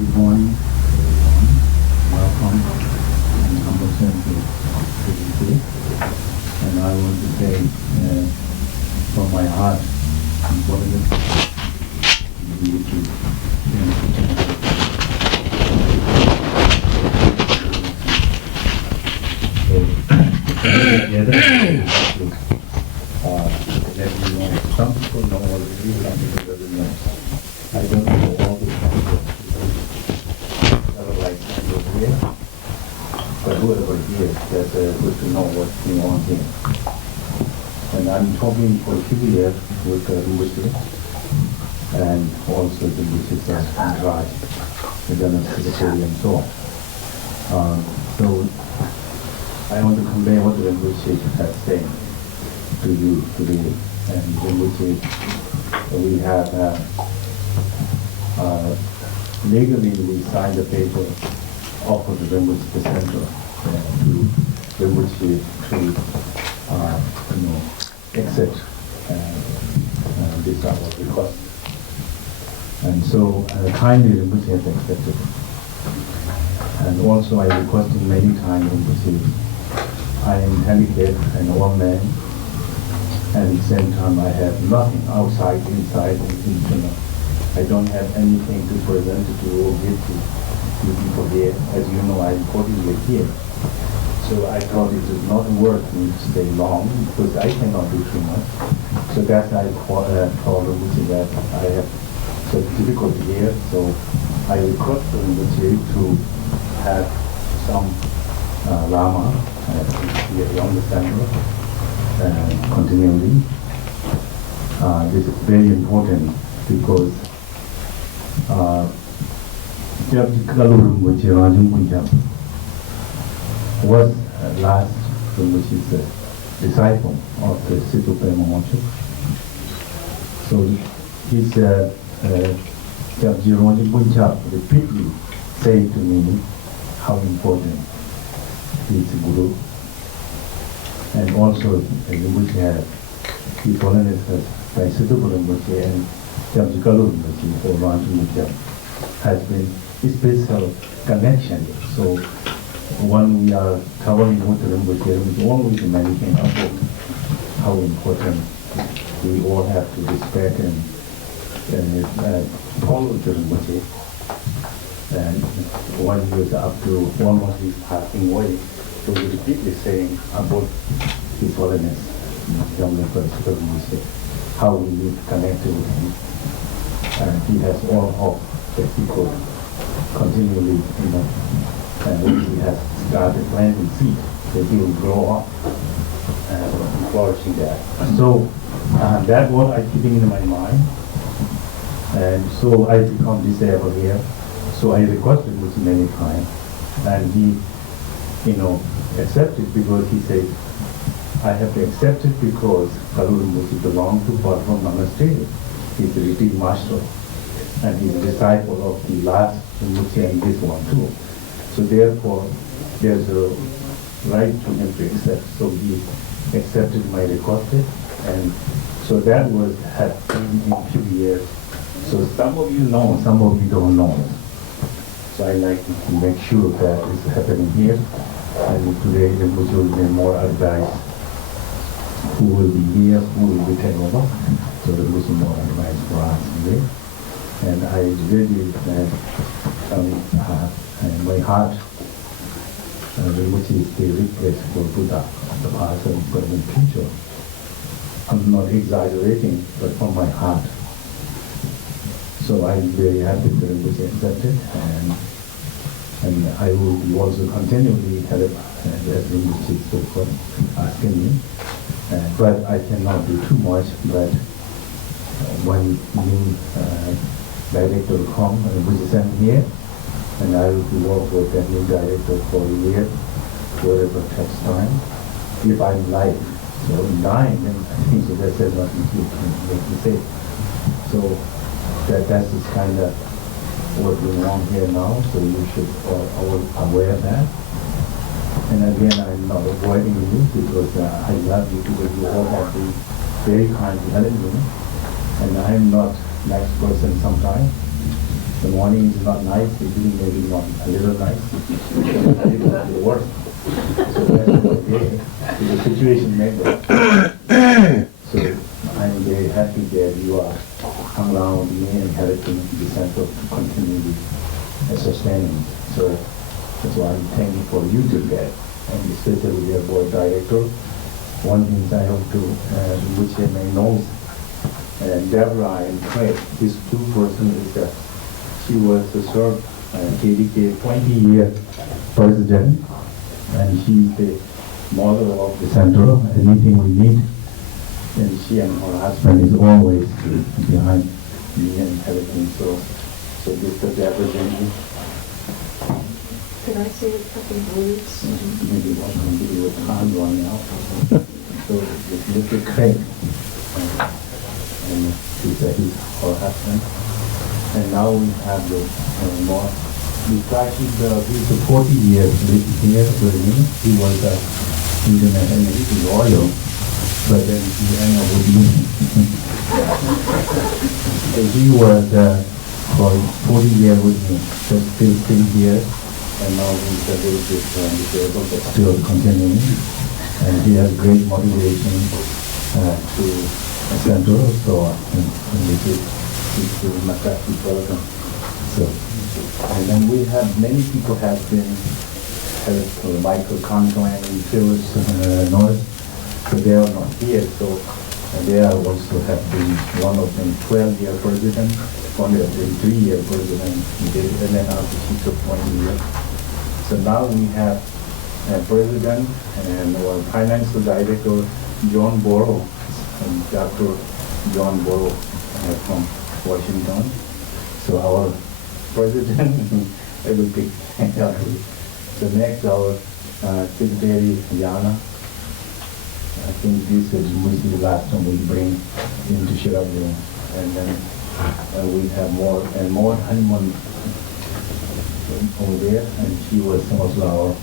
Good morning, everyone. Welcome and humble to KDK. And I want to say from my heart, important some people know already, some people doesn't know. I don't know all the people. Otherwise, over here. But whoever here, that's good to know what's going on here. And I'm talking for a few years with Rinpoche and also the Rinpoche and Raj, the General Secretary and so on. So I want to convey what the Rinpoche has said to you today. And Rinpoche, we have legally we signed a paper offered the Rinpoche Center to Rinpoche to accept this our request. And so kindly Rinpoche has accepted. And also I requested many times Rinpoche, I am delicate and old man, and at the same time I have nothing outside, inside, and internal. I don't have anything to present to you or give to you people here. As you know, I'm 40 years here. So I thought it is not worth me to stay long because I cannot do too much. So that's I told Rinpoche that I have such difficulty here. So I request Rinpoche to have some Lama here on the center continually. This is very important because was last Rinpoche's disciple of the Situ Rinpoche. So his Rinpoche repeatedly said to me how important is Guru. And also Rinpoche had his holiness Tai Situ Rinpoche and Rinpoche for Rinpoche has been a special connection. So when we are traveling with Rinpoche, we always mention about how important we all have to respect and follow the Rinpoche. And when he was up to almost his passing away, he was repeatedly saying about His Holiness, how we need to connect with him. And he has all hope that he could continually, and when he has started planting seed, that he will grow up and flourishing that. So that what I keeping in my mind. And so I become disabled here. So I requested him many times, and he, accepted because he said, I have to accept it because Kaluru Rinpoche belongs to Palpung monastery. He's the retreat master, and he's a disciple of the last Rinpoche and this one too. So therefore, there's a right to him to accept. So he accepted my request, and so that was happening in a few years. So some of you know, some of you don't know. So I like to make sure that it's happening here. And today the Rinpoche will be more advice. Who will be here, who will be taking over. So there will be more advice for us today. And I really, my heart, the Rinpoche is the replace for Buddha, the past and present future. I'm not exaggerating, but from my heart. So I'm very happy that Rinpoche accepted, and I will be also continually help as Rinpoche spoke for asking me. But I cannot do too much, but when new director will come, Rinpoche sent here, and I will work with the new director for a year, whatever it takes time, if I'm alive. So in dying, then I think so that's nothing you can make me say. So that's just kind of what's going on here now, so you should all aware of that. And again, I'm not avoiding you because I love you because you all have been very kind to help me. And I'm not nice person sometimes. The morning is not nice, the evening maybe not a little nice. It's the worst. So that's okay. So the situation may go. So I'm very happy that you are come around with me and helping the center to continue sustaining. So that's why I'm thankful for you to get, and especially their board director. One thing I hope to, which you may know, Deborah and Craig, these two persons, she was the served KDK 20-year president, and she's the model of the center. Anything we need, and she and her husband is always behind me and everything. So this is the representative. Could I say a couple of words? Maybe one can give you a time running out. So this little Craig, and she's her husband. And now we have the more. We practiced he's 40 years here with me. He was he's loyal. But then he ended up with me. So he was for 40 years with me, just still here, and now he's a very good disabled, but still continuing. And he has great motivation to center, so this is my practice program. So, and then we have many people have been helped, Michael Conklin, Phyllis Norris. So they are not here, so they are also have been one of them 12-year president, one of them 3-year president, and then after she took 20 years. So now we have a president and our financial director, John Borrow, and Dr. John Borrow from Washington. So our president, everything. So next our secretary, Yana. I think this is mostly the last one we bring into Shirabu, and then we have more and more honeymoon over there, and she was also our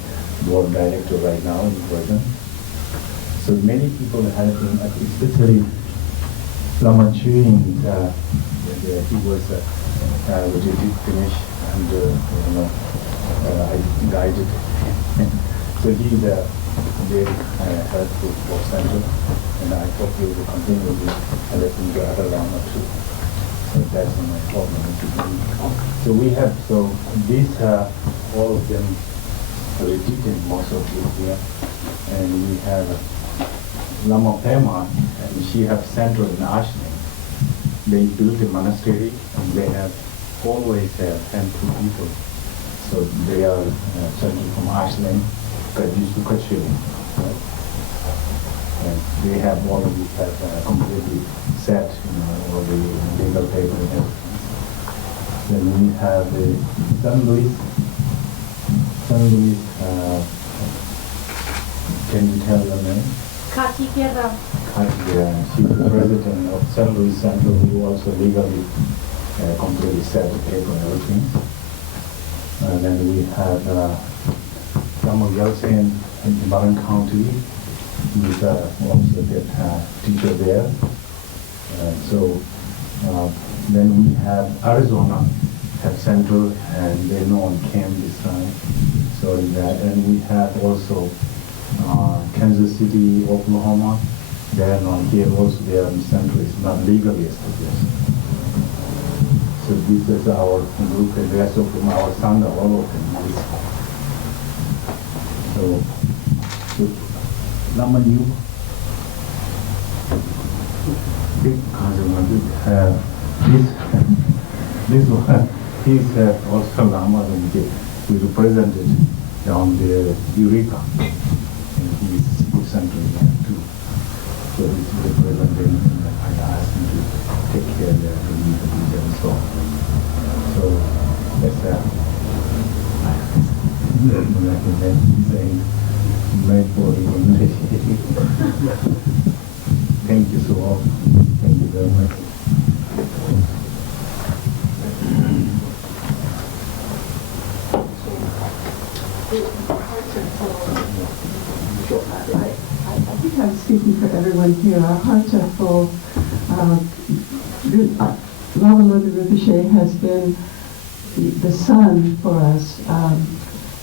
board director right now in prison. So many people are helping, especially Lama Chuing, he was we did finish, and I guided So he's very helpful for Center, and I hope he will continue with helping the other Lama too. So that's my problem. So we have, so these all of them repeated most of it here, and we have Lama Pema, and she have center in Ashland. They built a monastery, and they have always have handful people. So they are certainly from Ashland, Kaddish to Kachil. And they have already completely set, all the legal paper and everything. Then we have the San Luis. San Luis, can you tell your name? Katikera. She's the president of San Luis Center, who also legally completely set the paper and everything. Then we have Lama Gelsen in Marin County. He's also the teacher there. Then we have Arizona have center, and they no one came this time. So in that, and we have also Kansas City, Oklahoma. They are not here. Also, they are in center. It's not legally established. So this is our group, and the rest of them, our sangha, all of them. So Lama Yu, this one, he's also Lama, and we represented down there Eureka, and he's good center there too. So he's representing, and I asked him to take care of that and so on. So that's saying, made for English. Thank you so much. Thank you very much. I think I'm speaking for everyone here. Our hearts are full. Lama Lodu Rinpoche has been the sun for us.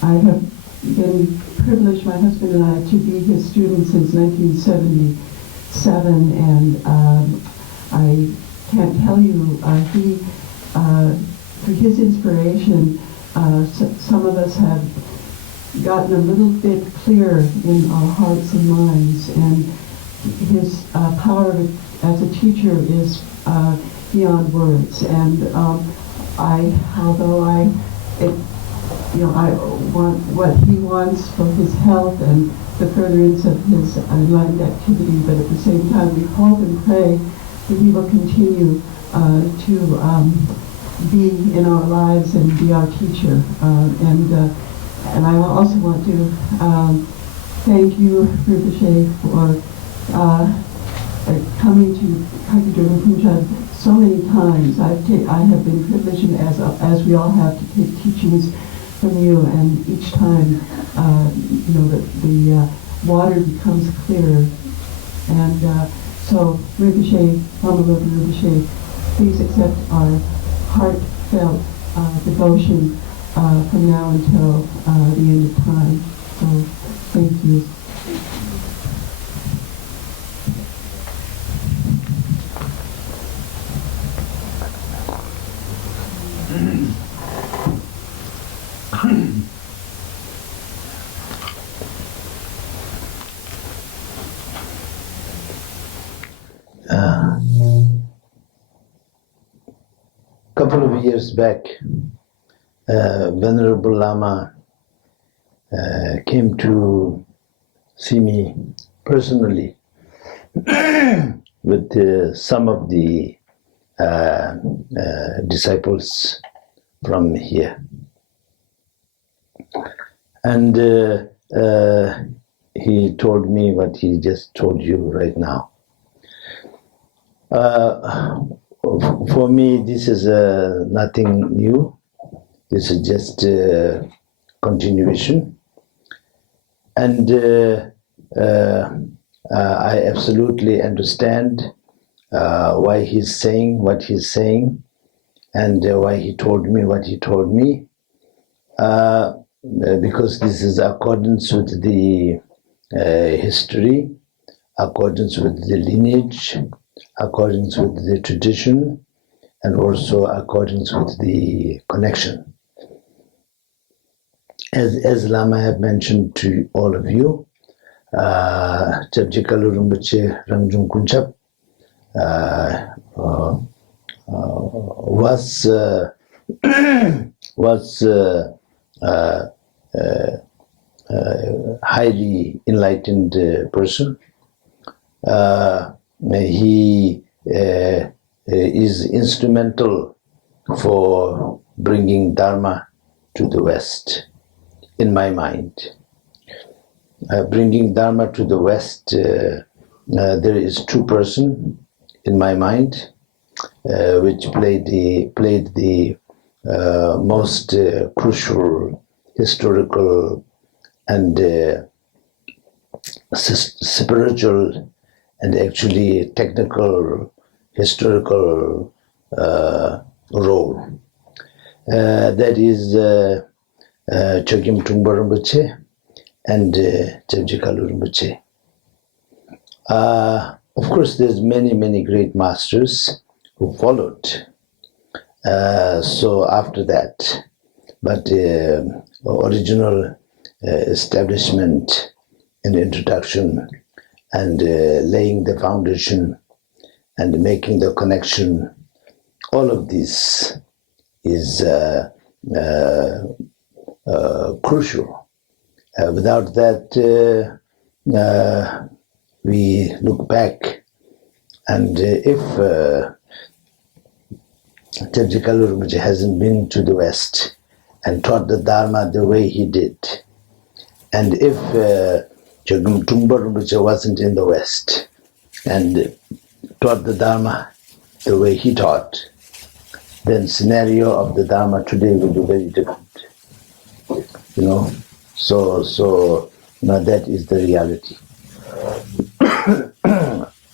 I have been privileged, my husband and I, to be his student since 1977, and I can't tell you, through his inspiration, some of us have gotten a little bit clearer in our hearts and minds, and his power as a teacher is beyond words. And I want what he wants for his health and the furtherance of his enlightened activity, but at the same time we hope and pray that he will continue to be in our lives and be our teacher. And I also want to thank you, Rinpoche, for coming to KDK Dharma so many times. I have been privileged, as we all have, to take teachings from you, and each time, the water becomes clearer. And so, Rinpoche, Lama Lodu Rinpoche, please accept our heartfelt devotion from now until the end of time. So, thank you. Couple of years back, Venerable Lama came to see me personally with some of the disciples from here. And he told me what he just told you right now. For me, this is nothing new. This is just a continuation. And I absolutely understand why he's saying what he's saying, and why he told me what he told me. because this is accordance with the history, accordance with the lineage, accordance with the tradition, and also accordance with the connection. As Lama have mentioned to all of you, Chabjikalu Rinpoche Rangjung Kunchap was highly enlightened person. He is instrumental for bringing Dharma to the West, in my mind. Bringing Dharma to the West, there is two persons in my mind, which played the most crucial historical and spiritual and actually technical historical role. That is Chogyam Trungpa Rinpoche and Chabjikalu Rinpoche. Of course, there's many great masters who followed. So after that, but original establishment and introduction and laying the foundation and making the connection, all of this is crucial. Without that, we look back, and if Chabjikalu Rinpoche hasn't been to the West and taught the Dharma the way he did, and if Chogyam Trungpa Rinpoche wasn't in the West and taught the Dharma the way he taught, then scenario of the Dharma today will be very different. So now that is the reality.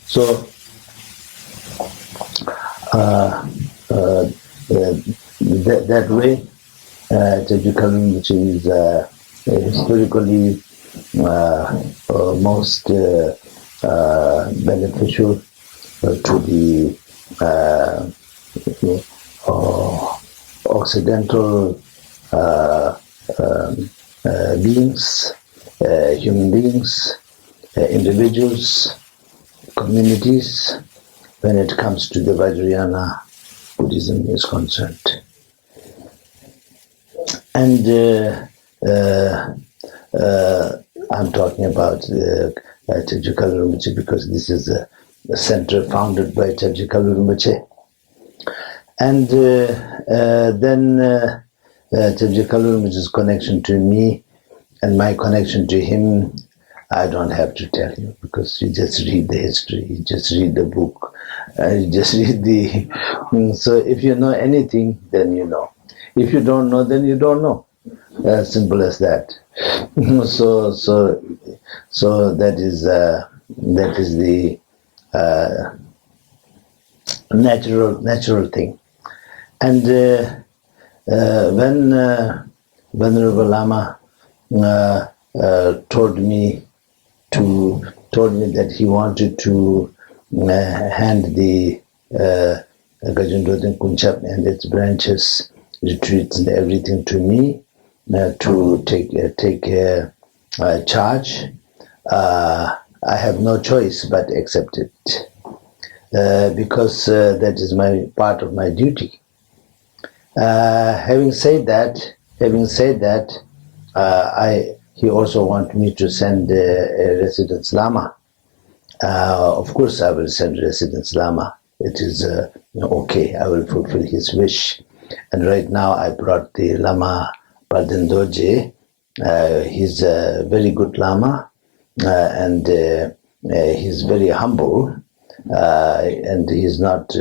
So that way, Chabjikalu Rinpoche is historically most beneficial to the Occidental beings, human beings, individuals, communities, when it comes to the Vajrayana Buddhism is concerned. And I'm talking about Chabjikalu Rinpoche because this is a center founded by Chabjikalu Rinpoche. And then Chabjikalu Rinpoche's connection to me and my connection to him, I don't have to tell you, because you just read the history, you just read the book, you just read the... So if you know anything, then you know. If you don't know, then you don't know. As simple as that. So that is the natural thing. And when Venerable Lama told me that he wanted to hand the Gajendrodin Kunchap and its branches, retreats and everything to me to take charge, I have no choice but accept it because that is my part of my duty. Having said that, he also wants me to send a residence Lama. Of course, I will send residence Lama. It is okay. I will fulfill his wish. And right now, I brought the Lama Palden. He's a very good Lama, and he's very humble, and he's not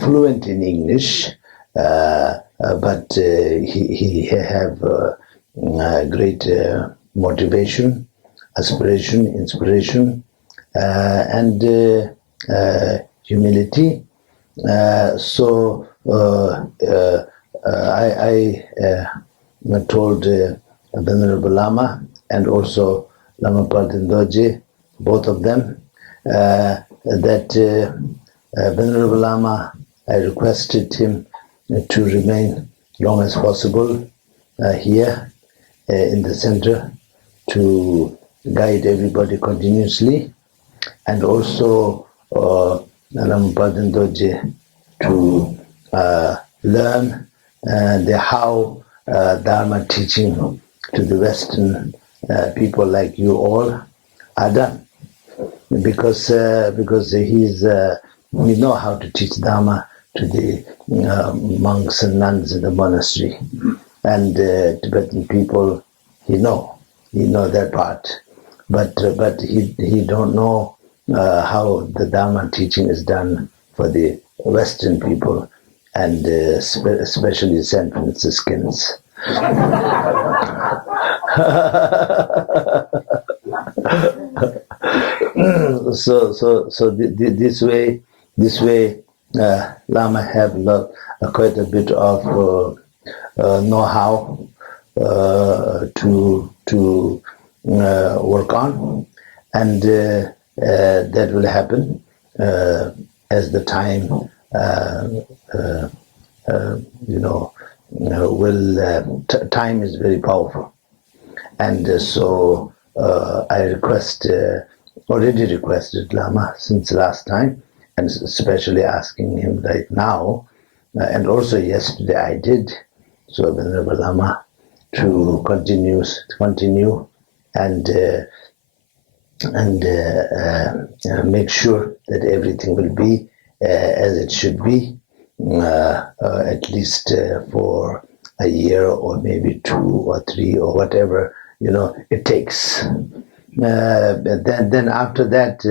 fluent in English, but he have great motivation, aspiration, inspiration, and humility. So I told Venerable Lama and also Lama Palpung Doji, both of them, that Venerable Lama, I requested him to remain long as possible here in the center to guide everybody continuously, and also Lama Palpung Doji to learn how Dharma teaching to the Western people like you all are done, because he's we know how to teach Dharma to the monks and nuns in the monastery, and Tibetan people he know that part, but he don't know how the Dharma teaching is done for the Western people, and especially San Franciscans. So this way Lama have quite a bit of know-how to work on, and that will happen as the time time is very powerful, and so I already requested Lama since last time, and especially asking him right now, and also yesterday I did, so Venerable Lama to continue and make sure that everything will be as it should be, at least for a year or maybe 2 or 3 or whatever it takes. Then after that,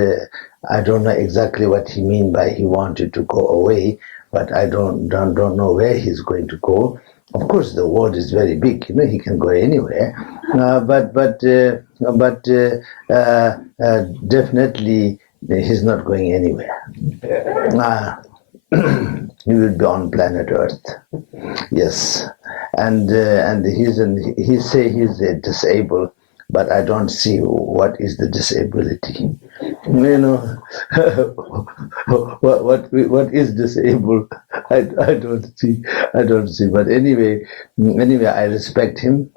I don't know exactly what he mean by he wanted to go away, but I don't know where he's going to go. Of course, the world is very big. He can go anywhere, but definitely he's not going anywhere. He will be on planet Earth. Yes, and he say he's disabled, but I don't see what is the disability. What is disabled? I don't see. But anyway, I respect him.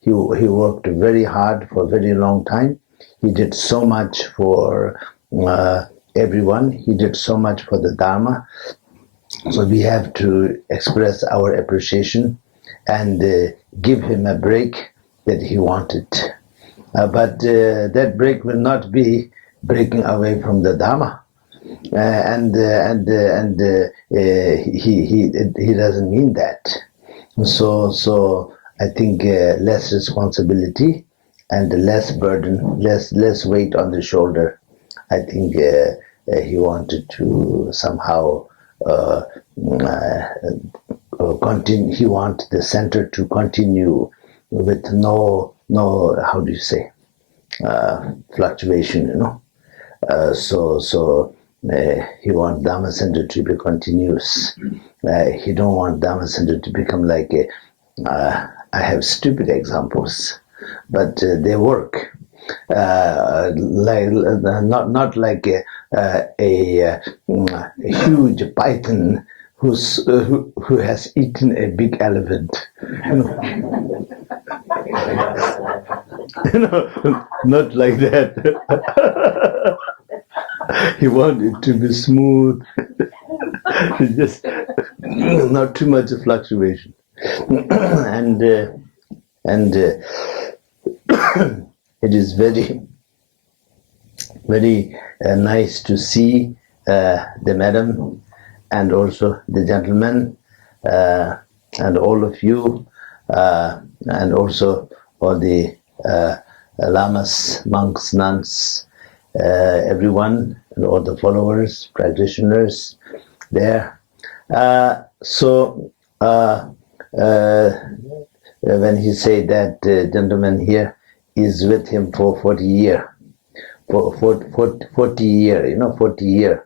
He worked very hard for a very long time. He did so much for everyone. He did so much for the Dharma. So we have to express our appreciation and give him a break that he wanted. But that break will not be breaking away from the Dharma. And he doesn't mean that. So I think less responsibility and less burden, less weight on the shoulder. I think he wanted to somehow continue. He wanted the center to continue with no how do you say fluctuation. So he wants Dharma Center to be continuous. He don't want Dharma Center to become like I have stupid examples, but they work. Not like a huge python who has eaten a big elephant. Not like that. He wanted it to be smooth, just not too much fluctuation, and it is very, very nice to see the madam and also the gentleman and all of you and also all the lamas, monks, nuns, everyone, and all the followers, practitioners there. So when he said that gentleman here is with him for 40 years, 40 years.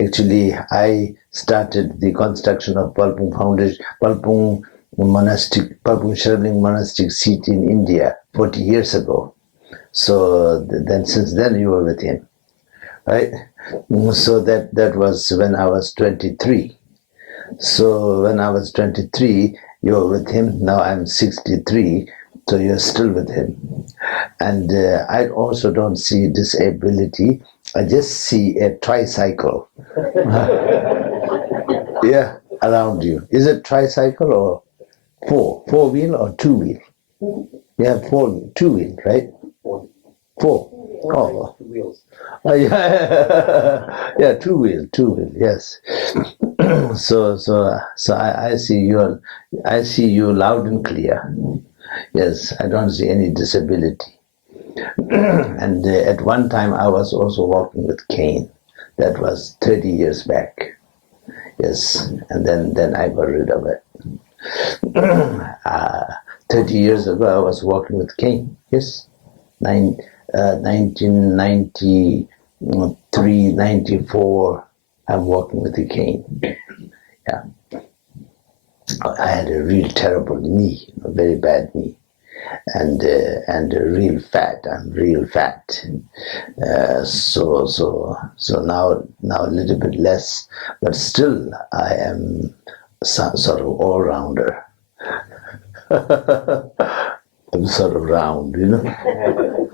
Actually, I started the construction of Palpung Foundation, Palpung monastic, Palpung Shravling monastic seat in India 40 years ago. So then, since then you were with him, right? So that was when I was 23. So when I was 23, you were with him. Now I'm 63, so you're still with him. And I also don't see disability. I just see a tricycle. Yeah, around you. Is it tricycle or four-wheel or two-wheel? You have two-wheel, right? Four. Oh, wheels. Yeah, yeah, two-wheel, yes. So I see you loud and clear. Yes, I don't see any disability. And at one time I was also walking with cane. That was 30 years back. Yes, and then I got rid of it. 30 years ago I was walking with cane. Yes, 1993, 94, I'm walking with a cane. Yeah. I had a real terrible knee, a very bad knee, and real fat. I'm real fat. So now a little bit less, but still I am sort of all-rounder. I'm sort of round,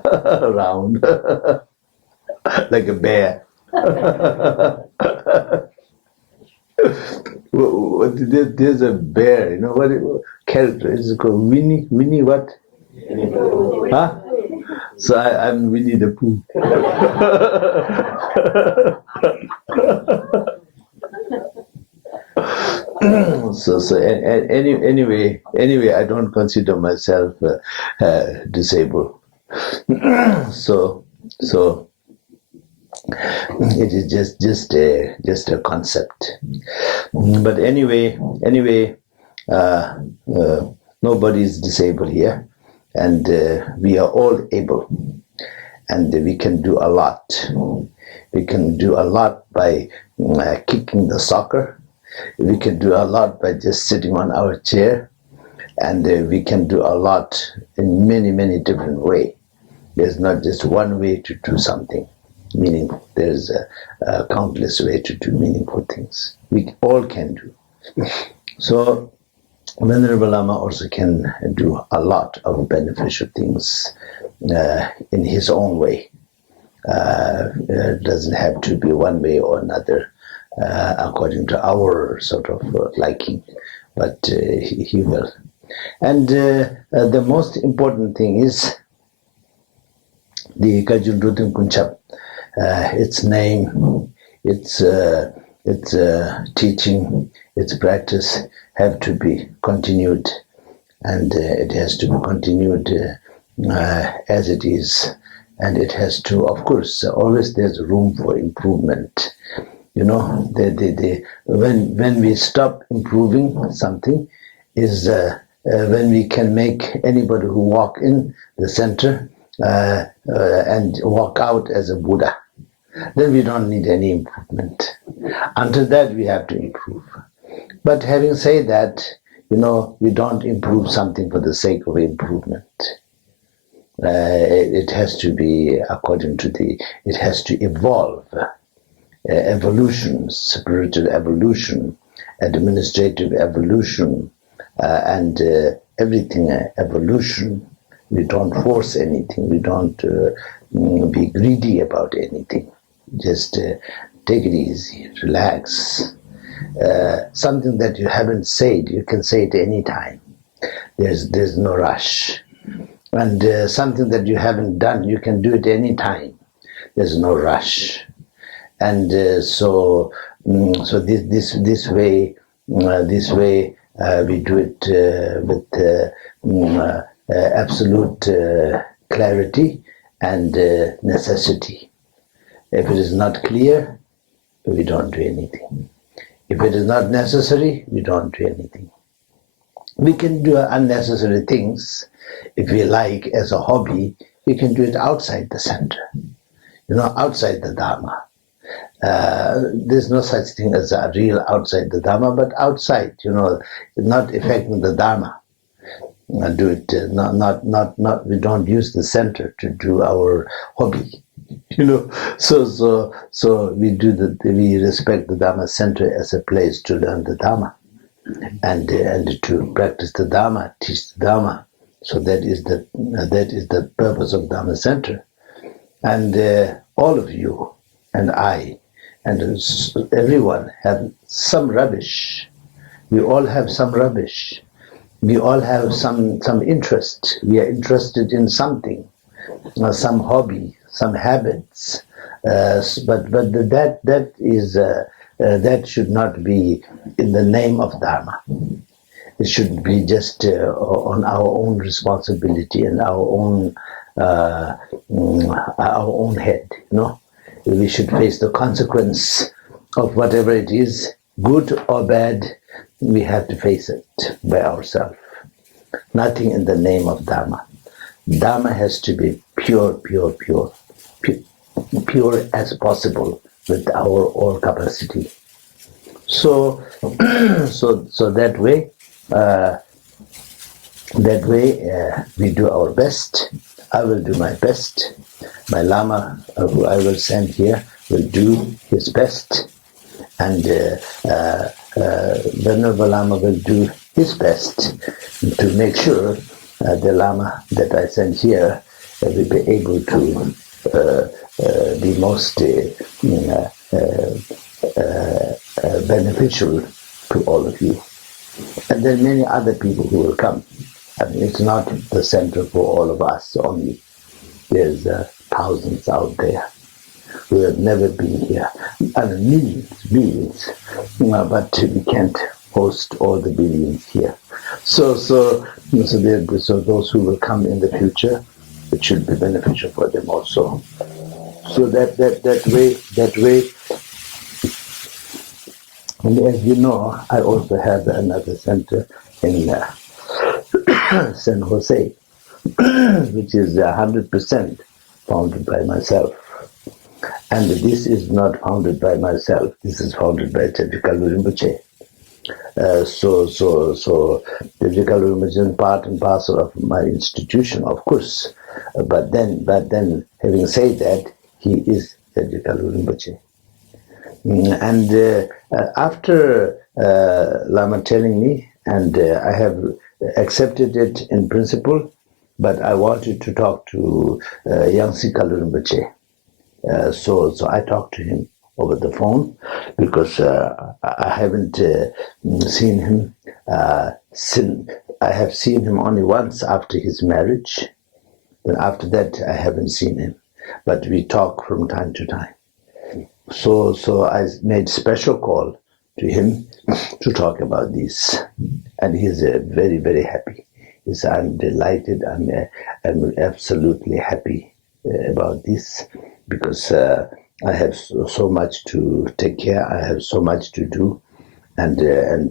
round, like a bear. There's a bear, what character is it called? Winnie what? Huh? So I'm Winnie the Pooh. So anyway, I don't consider myself disabled. So it is just a concept. But anyway, nobody is disabled here, and we are all able, and we can do a lot. We can do a lot by kicking the soccer. We can do a lot by just sitting on our chair, and we can do a lot in many different ways. There's not just one way to do something meaningful. There's a countless ways to do meaningful things. We all can do. So Venerable Lama also can do a lot of beneficial things in his own way. It doesn't have to be one way or another according to our sort of liking, but he will. And the most important thing is the Kajun Rutin Kunchap. Its name, its teaching, its practice have to be continued, and it has to be continued as it is, and it has to, of course, always there's room for improvement. When we stop improving something is when we can make anybody who walk in the center and walk out as a Buddha. Then we don't need any improvement. Until that, we have to improve. But having said that, we don't improve something for the sake of improvement. It has to be according to it has to evolve. Evolution, spiritual evolution, administrative evolution, and everything evolution. We don't force anything. We don't be greedy about anything. Just take it easy, relax. Something that you haven't said, you can say it any time. There's no rush. And something that you haven't done, you can do it any time. There's no rush. And so this way we do it with absolute clarity and necessity. If it is not clear, we don't do anything. If it is not necessary, we don't do anything. We can do unnecessary things if we like as a hobby. We can do it outside the center, outside the Dharma. there's no such thing as a real outside the Dharma, but outside, not affecting the Dharma. Do it, not. We don't use the center to do our hobby, So we respect the Dharma center as a place to learn the Dharma, and to practice the Dharma, teach the Dharma. So that is the purpose of Dharma center, and all of you and I and everyone have some rubbish. We all have some rubbish. We all have some interest. We are interested in something, some hobby, some habits. But that should not be in the name of Dharma. It should be just on our own responsibility and our own head. We should face the consequence of whatever it is, good or bad. We have to face it by ourselves. Nothing in the name of Dharma. Dharma has to be pure as possible with our own capacity. So that way we do our best. I will do my best. My Lama, who I will send here, will do his best, and Venerable Lama will do his best to make sure the Lama that I send here will be able to be most beneficial to all of you. And there are many other people who will come. I mean, it's not the center for all of us only. There's thousands out there who have never been here. I mean, millions, but we can't host all the billions here. So those who will come in the future, it should be beneficial for them also. So that way. And as you know, I also have another center in San Jose, which is 100% founded by myself. And this is not founded by myself. This is founded by Chajikalu Rinpoche. So Chajikalu Rinpoche is part and parcel of my institution, of course. But then, having said that, he is Chajikalu Rinpoche. And after Lama telling me, and I have accepted it in principle, but I wanted to talk to Yangsi Kalu Rinpoche. So I talked to him over the phone, because I haven't seen him since. I have seen him only once after his marriage. Then after that, I haven't seen him. But we talk from time to time. So I made special call to him to talk about this, and he's very, very happy. I'm delighted. I'm absolutely happy about this, because I have so much to take care. I have so much to do, and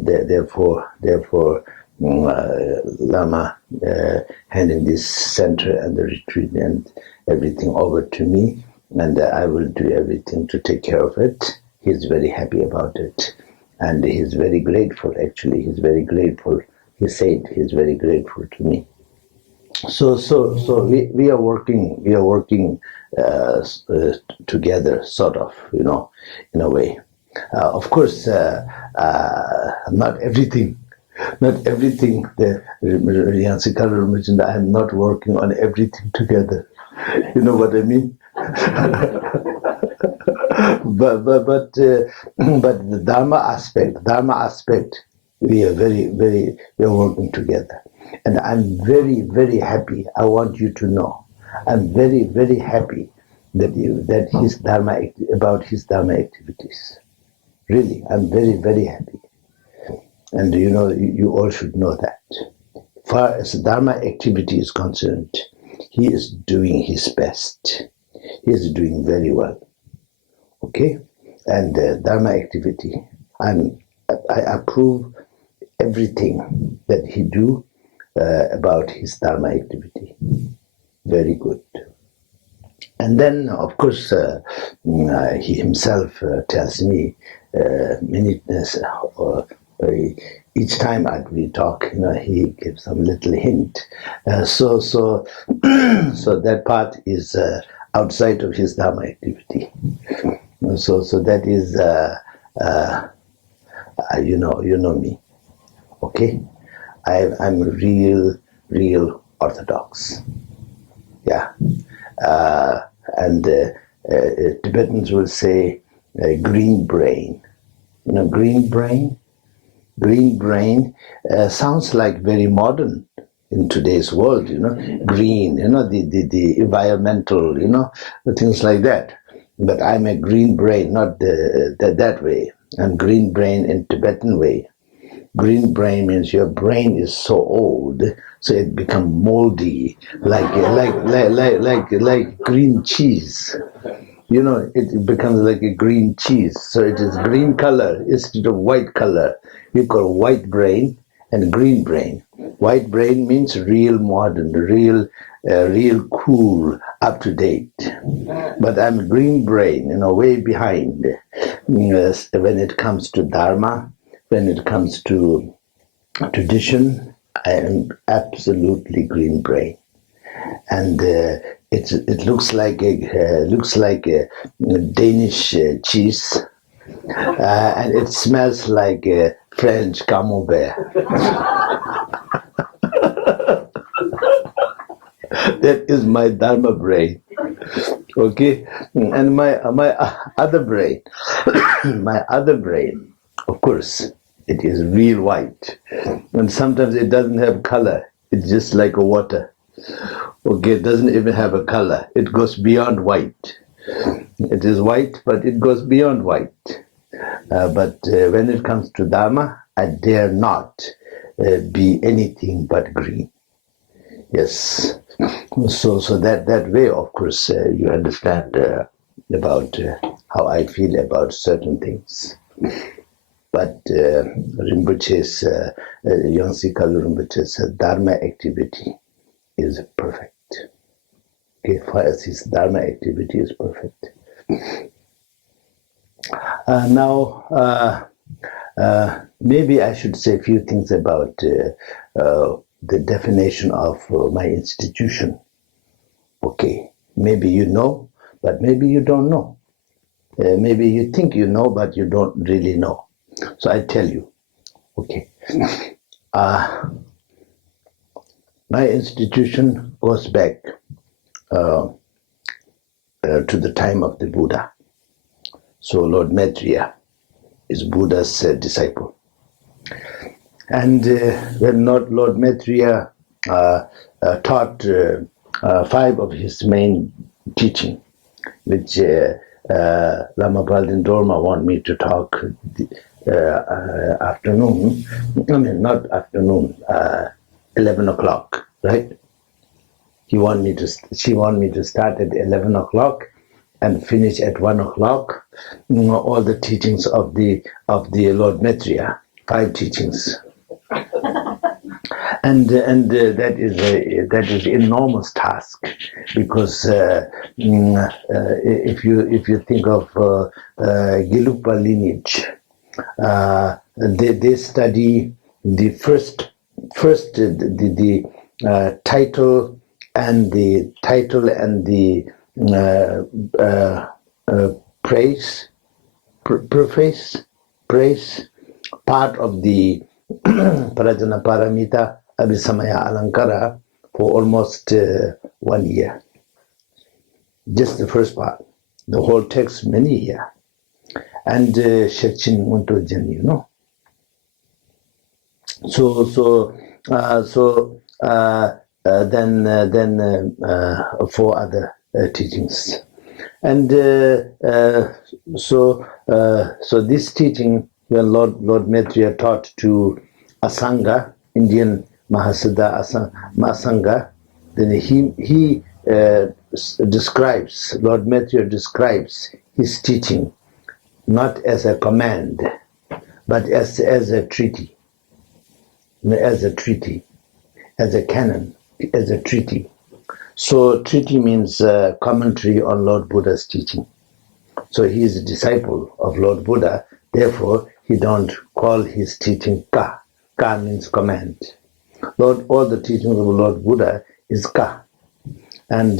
therefore Lama handing this center and the retreat and everything over to me, and I will do everything to take care of it. He's very happy about it, and he's very grateful. Actually, he's very grateful. He said he's very grateful to me. So we are working together, sort of, in a way. Of course, not everything. The Riyansi Kalu mentioned, I'm not working on everything together. You know what I mean? but the Dharma aspect, we are we are working together, and I'm very, very happy. I want you to know, I'm very, very happy about his Dharma activities. Really, I'm very, very happy, and you all should know that. Far as Dharma activity is concerned, he is doing his best. He is doing very well. Okay, and Dharma activity, I approve everything that he do about his Dharma activity. Very good. And then, of course, he himself tells me each time we talk, he gives some little hint. So that part is outside of his Dharma activity. So that is, you know me, okay? I'm real Orthodox, yeah. And Tibetans will say green brain. Green brain. Green brain sounds like very modern in today's world. Green. The environmental. Things like that. But I'm a green brain, not that way. I'm green brain in Tibetan way. Green brain means your brain is so old, so it becomes moldy, like green cheese. It becomes like a green cheese. So it is green color instead of white color. We call white brain and green brain. White brain means real modern, real cool, up to date. But I'm green brain, way behind. When it comes to Dharma, when it comes to tradition, I am absolutely green brain, and it looks like a Danish cheese, and it smells like French camembert. That is my Dharma brain, okay, and my other brain, my other brain. Of course, it is real white, and sometimes it doesn't have color. It's just like a water. Okay, it doesn't even have a color. It goes beyond white. It is white, but it goes beyond white. But when it comes to Dharma, I dare not be anything but green. Yes. So that way, of course, you understand about how I feel about certain things. But Rinpoche's, Yongsi Kalu Rinpoche's Dharma activity is perfect. Okay, for us, his Dharma activity is perfect. Now, maybe I should say a few things about the definition of my institution. Okay, maybe you know, but maybe you don't know. Maybe you think you know, but you don't really know. So I tell you, okay. My institution goes back to the time of the Buddha. So Lord Maitreya is Buddha's disciple. And when Lord Maitreya taught 5 of his main teaching, which Lama Palpung Dorma want me to talk afternoon, not afternoon, 11 o'clock, right? She want me to start at 11 o'clock and finish at 1 o'clock. All the teachings of the Lord Maitreya, 5 teachings. And that is enormous task, because if you think of Gelugpa lineage, they study the first the title and the praise part of the Prajna Paramita Abhisamaya Alankara for almost 1 year. Just the first part. The whole text many years. And Shekchin Muntojan, then 4 other teachings. And so this teaching, when Lord Maitreya taught to Asanga, Indian Mahasiddha Asanga, then he describes, Lord Maitreya describes his teaching not as a command, but as a treaty, as a canon, as a treaty. So treaty means commentary on Lord Buddha's teaching. So he is a disciple of Lord Buddha, therefore he don't call his teaching ka. Ka means command. All the teachings of Lord Buddha is ka. And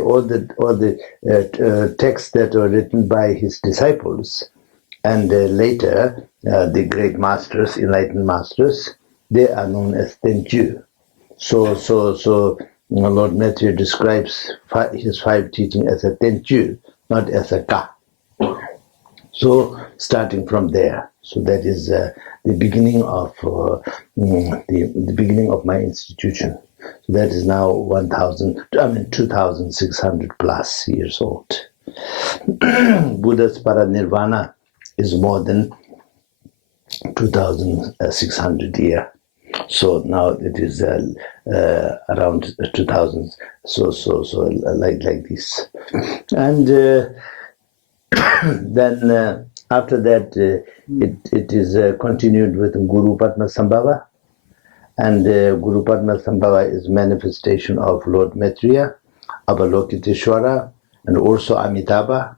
all the texts that were written by his disciples and later the great masters, enlightened masters, they are known as Tenchu. So Lord Matthew describes his 5 teaching as a Tenchu, not as a ka. So starting from there, so that is the beginning of the beginning of my institution. So that is now 2,600 plus years old. Buddha's paranirvana is more than 2,600 years. So now it is around 2,000. So like this, and then after that it is continued with Guru Padmasambhava, and Guru Padmasambhava is manifestation of Lord Maitreya, Avalokiteshvara, and also Amitabha,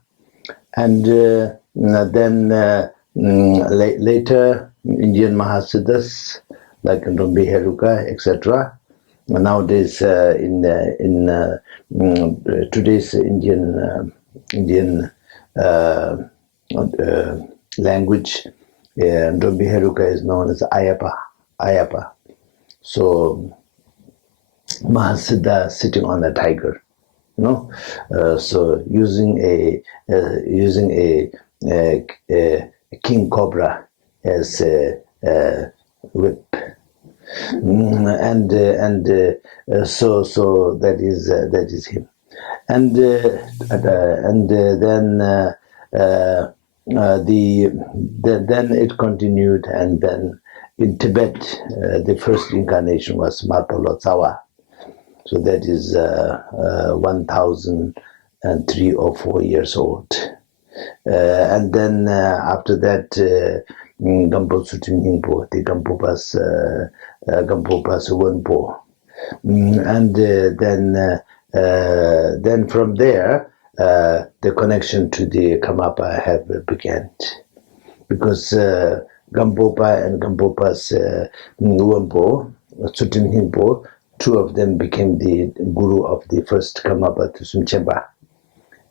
and then later Indian Mahasiddhas like Rumbi Heruka, etc. Nowadays in today's Indian language, Rumbi Heruka is known as Ayapa. So Mahasiddha sitting on a tiger, so using a king cobra as a whip, and so that is him, and then it continued, and then in Tibet the first incarnation was Martolotsawa, so that is 1,003 or 4 years old, and then after that Gampo Sutim Hingpo, the Gampopas Wenpo, and then from there the connection to the Karmapa have began, because Gampopa and Gampopas Wenpo, Sutim Hingpo, 2 of them became the guru of the first Karmapa to Sumchemba.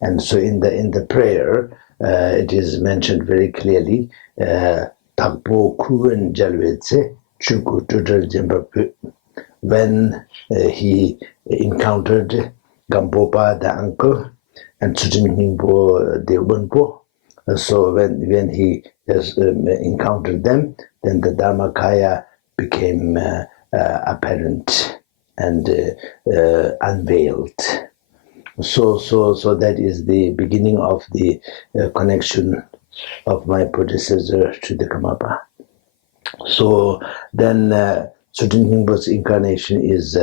And so in the prayer it is mentioned very clearly, Takpo Kuren Jalwetse Chuku Tudar Jembapu, when he encountered Gampopa the uncle and Tsutin Hingpo the Wenpo. So when he encountered them, then the Dharmakaya became apparent and unveiled. So that is the beginning of the connection of my predecessor to the Karmapa. So then Tsutin Hingpo's incarnation is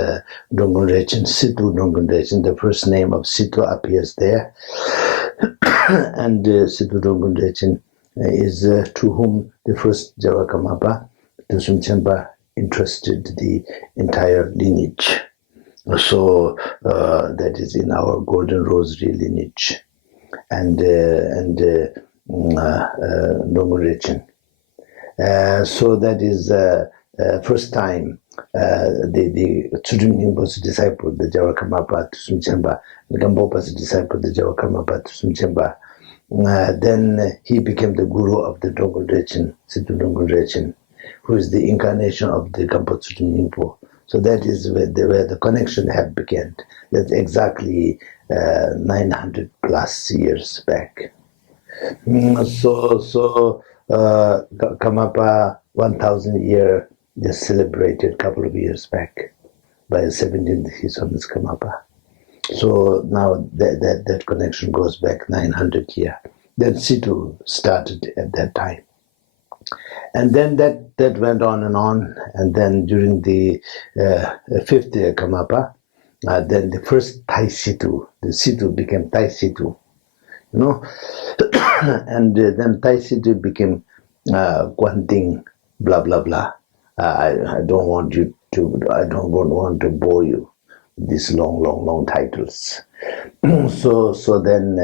Dongun Rechen, Situ Dongun Rechen. The first name of Situ appears there. And Situ Dongun Rechen is to whom the first Jawa Karmapa, Tusum Chempa, entrusted the entire lineage. So that is in our Golden Rosary lineage, and Dongun Rechen. So that is first time the Tsurim Hingpo's disciple, the Jawa Karmapa Tusum Chempa, and Gampopa's disciple, the Jawa Karmapa Tusum Chempa. Then he became the guru of the Dongun Rechen, Situ Dongun Rechen, who is the incarnation of the Gampo Tsurim Hingpo. So that is where the connection had begun. That's exactly 900 plus years back. So Karmapa 1,000 year just celebrated a couple of years back by 17th his on this Karmapa. So now that connection goes back 900 years. Then Situ started at that time. And then that went on, and then during the 5th year Karmapa, then the first Tai Situ, the Situ became Tai Situ, and then Tai Situ became Guanting, blah blah blah. I don't want to bore you, these long titles. so then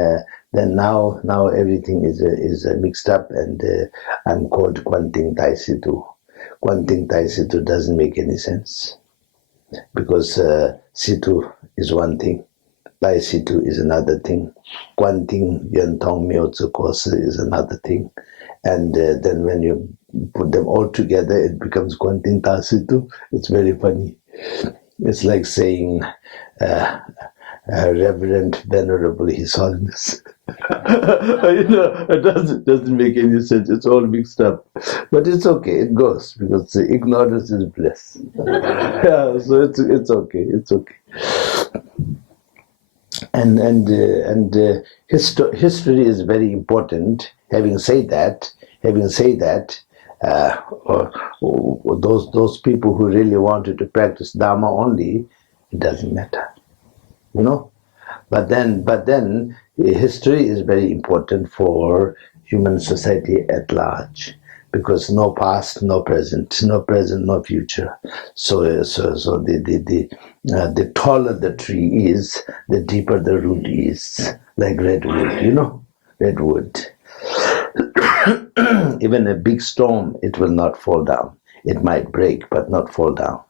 now everything is mixed up, and I'm called Kwanting Tai Situ. Kwanting Tai Situ doesn't make any sense, because Situ is one thing, Tai Situ is another thing, Kwanting Yantong Myozo Kosi is another thing, and then when you put them all together, it becomes Kwanting Tai Situ. It's very funny. It's like saying Reverend Venerable His Holiness. It doesn't make any sense. It's all mixed up, but it's okay. It goes, because ignorance is bliss. Yeah, so it's okay. It's okay. And history is very important. Having said that, those people who really wanted to practice Dharma only, it doesn't matter, But then history is very important for human society at large, because no past, no present, no future. So the taller the tree is, the deeper the root is, like redwood, redwood. Even a big storm, it will not fall down. It might break, but not fall down.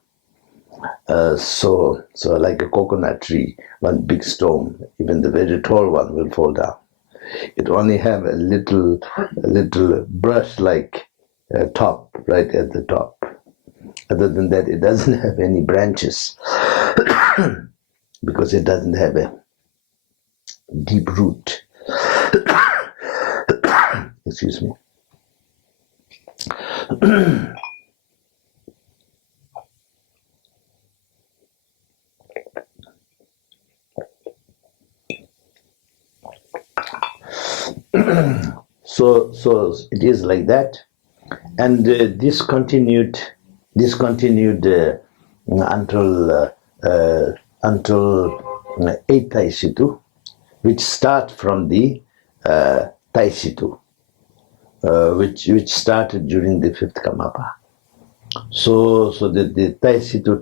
So like a coconut tree, one big storm, even the very tall one will fall down. It only have a little brush-like top right at the top. Other than that, it doesn't have any branches because it doesn't have a deep root. Excuse me. So it is like that, and this continued until 8th Tai Situ, which start from the Tai Situ, which started during the 5th Karmapa. So the Tai Situ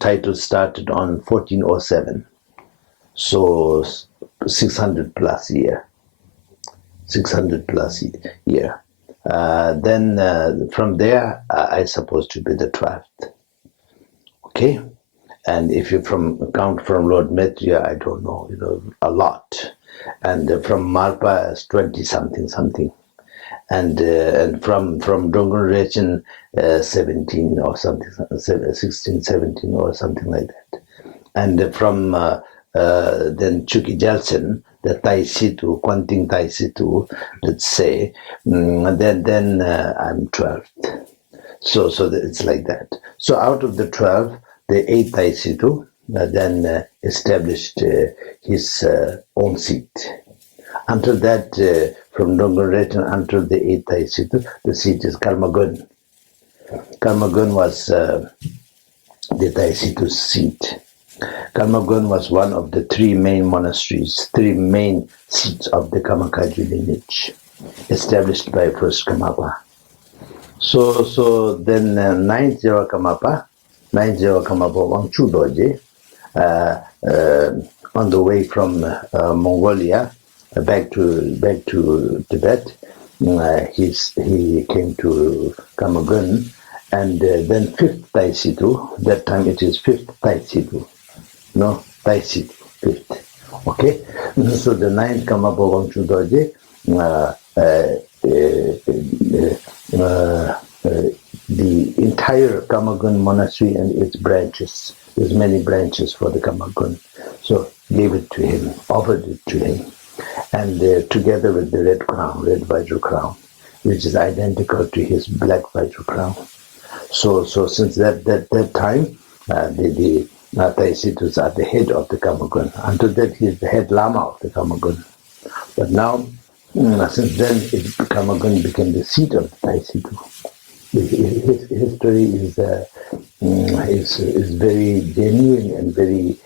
titles started on 1407. So 600 plus year. Then from there, I supposed to be the 12th. Okay, and if you count from Lord Maitreya, I don't know, a lot, and from Marpa is 20 something, and from Dongon Rechen 17 or something, 16, 17 or something like that, and from then Chuki Jelsen, the Tai Situ, Kwanting Tai Situ, let's say, then I'm 12th. So it's like that. So out of the 12, the 8th Tai Situ then established his own seat. Until that, from Dongon Rechen until the 8th Tai Situ, the seat is Karmagun. Karmagun was the Tai Situ's seat. Karmagun was one of the 3 main monasteries, 3 main seats of the Kamakaji lineage, established by first Karmapa. So then 9th Jawa Karmapa Wangchu Doje, on the way from Mongolia back to Tibet, he came to Karmagun, and then 5th Tai Situ. That time it is 5th Tai Situ. No, Tai Situ, 5th. Okay? So the 9th Karmapa Wangchu Doje, the entire Kamagun monastery and its branches, there's many branches for the Kamagun, so gave it to him, offered it to him, and together with the red Vajra crown, which is identical to his black Vajra crown. So since that time, the Tai Situs are the head of the Kamagun. Until that, he is the head Lama of the Kamagun. But now, since then, Kamagun became the seat of the Tai Situ. His history is very genuine and very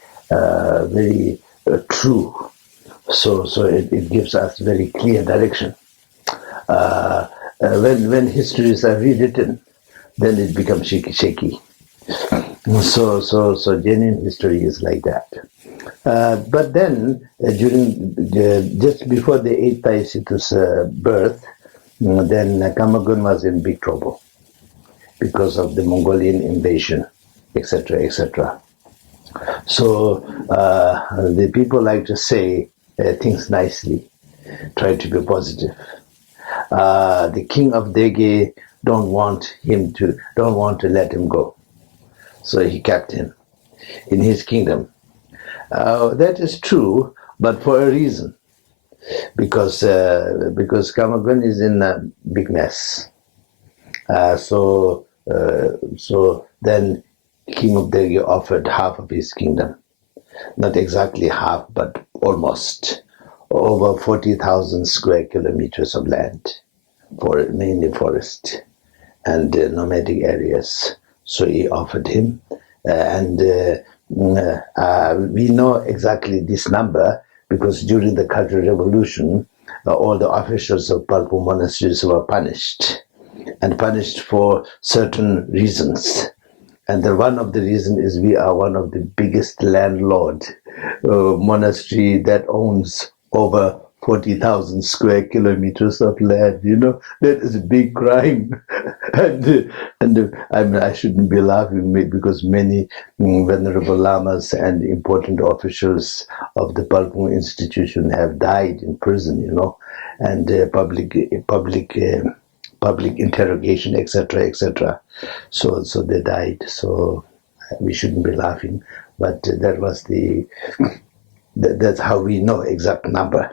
true. So it gives us very clear direction. When histories are rewritten, then it becomes shaky. So genuine history is like that. But then, just before the 8th Tai Situ's birth, then Kamagun was in big trouble because of the Mongolian invasion, etc., etc. So the people like to say things nicely, try to be positive. The king of Dege don't want to let him go, so he kept him in his kingdom. That is true, but for a reason, because Kamagun is in a big mess. So then King of Dege offered half of his kingdom, not exactly half, but almost, over 40,000 square kilometers of land, for mainly forest and nomadic areas. So he offered him, and we know exactly this number because during the Cultural Revolution, all the officials of Palpung monasteries were punished, and punished for certain reasons. And then one of the reasons is we are one of the biggest landlord monastery that owns over 40,000 square kilometers of land. That is a big crime. and I mean, I shouldn't be laughing because many venerable lamas and important officials of the Palpung institution have died in prison, and public interrogation, etc., etc. So they died. So we shouldn't be laughing, but that's how we know exact number.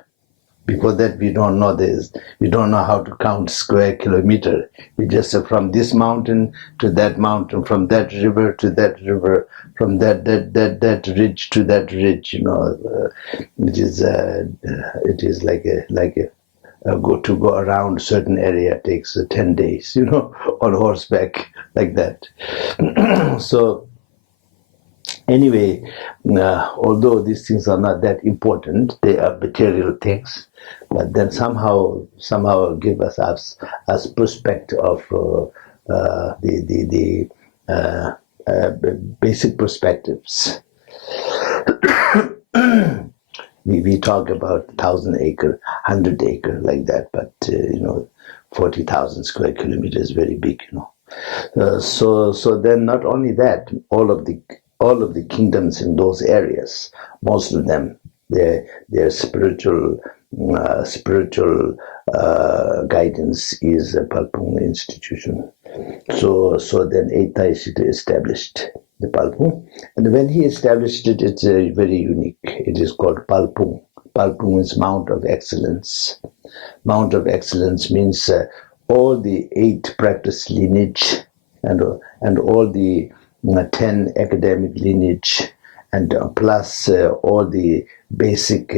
Before that, we don't know this. We don't know how to count square kilometer. We just say from this mountain to that mountain, from that river to that river, from that ridge to that ridge. It is like a to go around certain area takes 10 days, on horseback, like that. So anyway, although these things are not that important, they are material things, but then somehow give us perspective of the basic perspectives. We talk about 1,000 acre, 100 acre, like that, but 40,000 square kilometers is very big, So then not only that, all of the kingdoms in those areas, most of them, their spiritual guidance is a Palpung institution. So then 8th Tai Situ established the Palpung, and when he established it, it's very unique. It is called Palpung. Palpung is Mount of Excellence. Mount of Excellence means all the 8 practice lineage and all the 10 academic lineage, and plus all the basic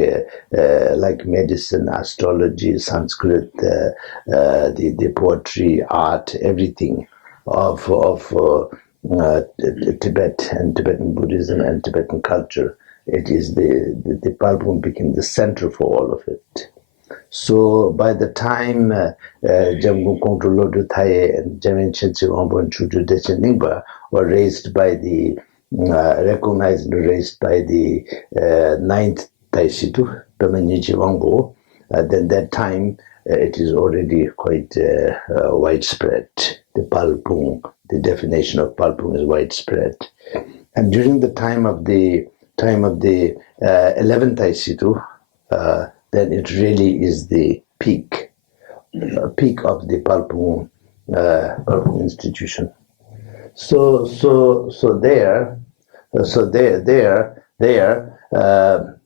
like medicine, astrology, Sanskrit, the poetry, art, everything of Tibet and Tibetan Buddhism and Tibetan culture. It is the Palpung became the center for all of it. So by the time Jamgung Kongtrul Lodu Thaye and Jamin Chenchi Wangpo and Chudu Dechen Ningpa were raised by the recognized and raised by the 9th Tai Situ, Dominiji Wangpo, then that time it is already quite widespread. The Palpung, the definition of Palpung is widespread. And during the time of the 11th Tai Situ, then it really is the peak of the Palpung institution. So there,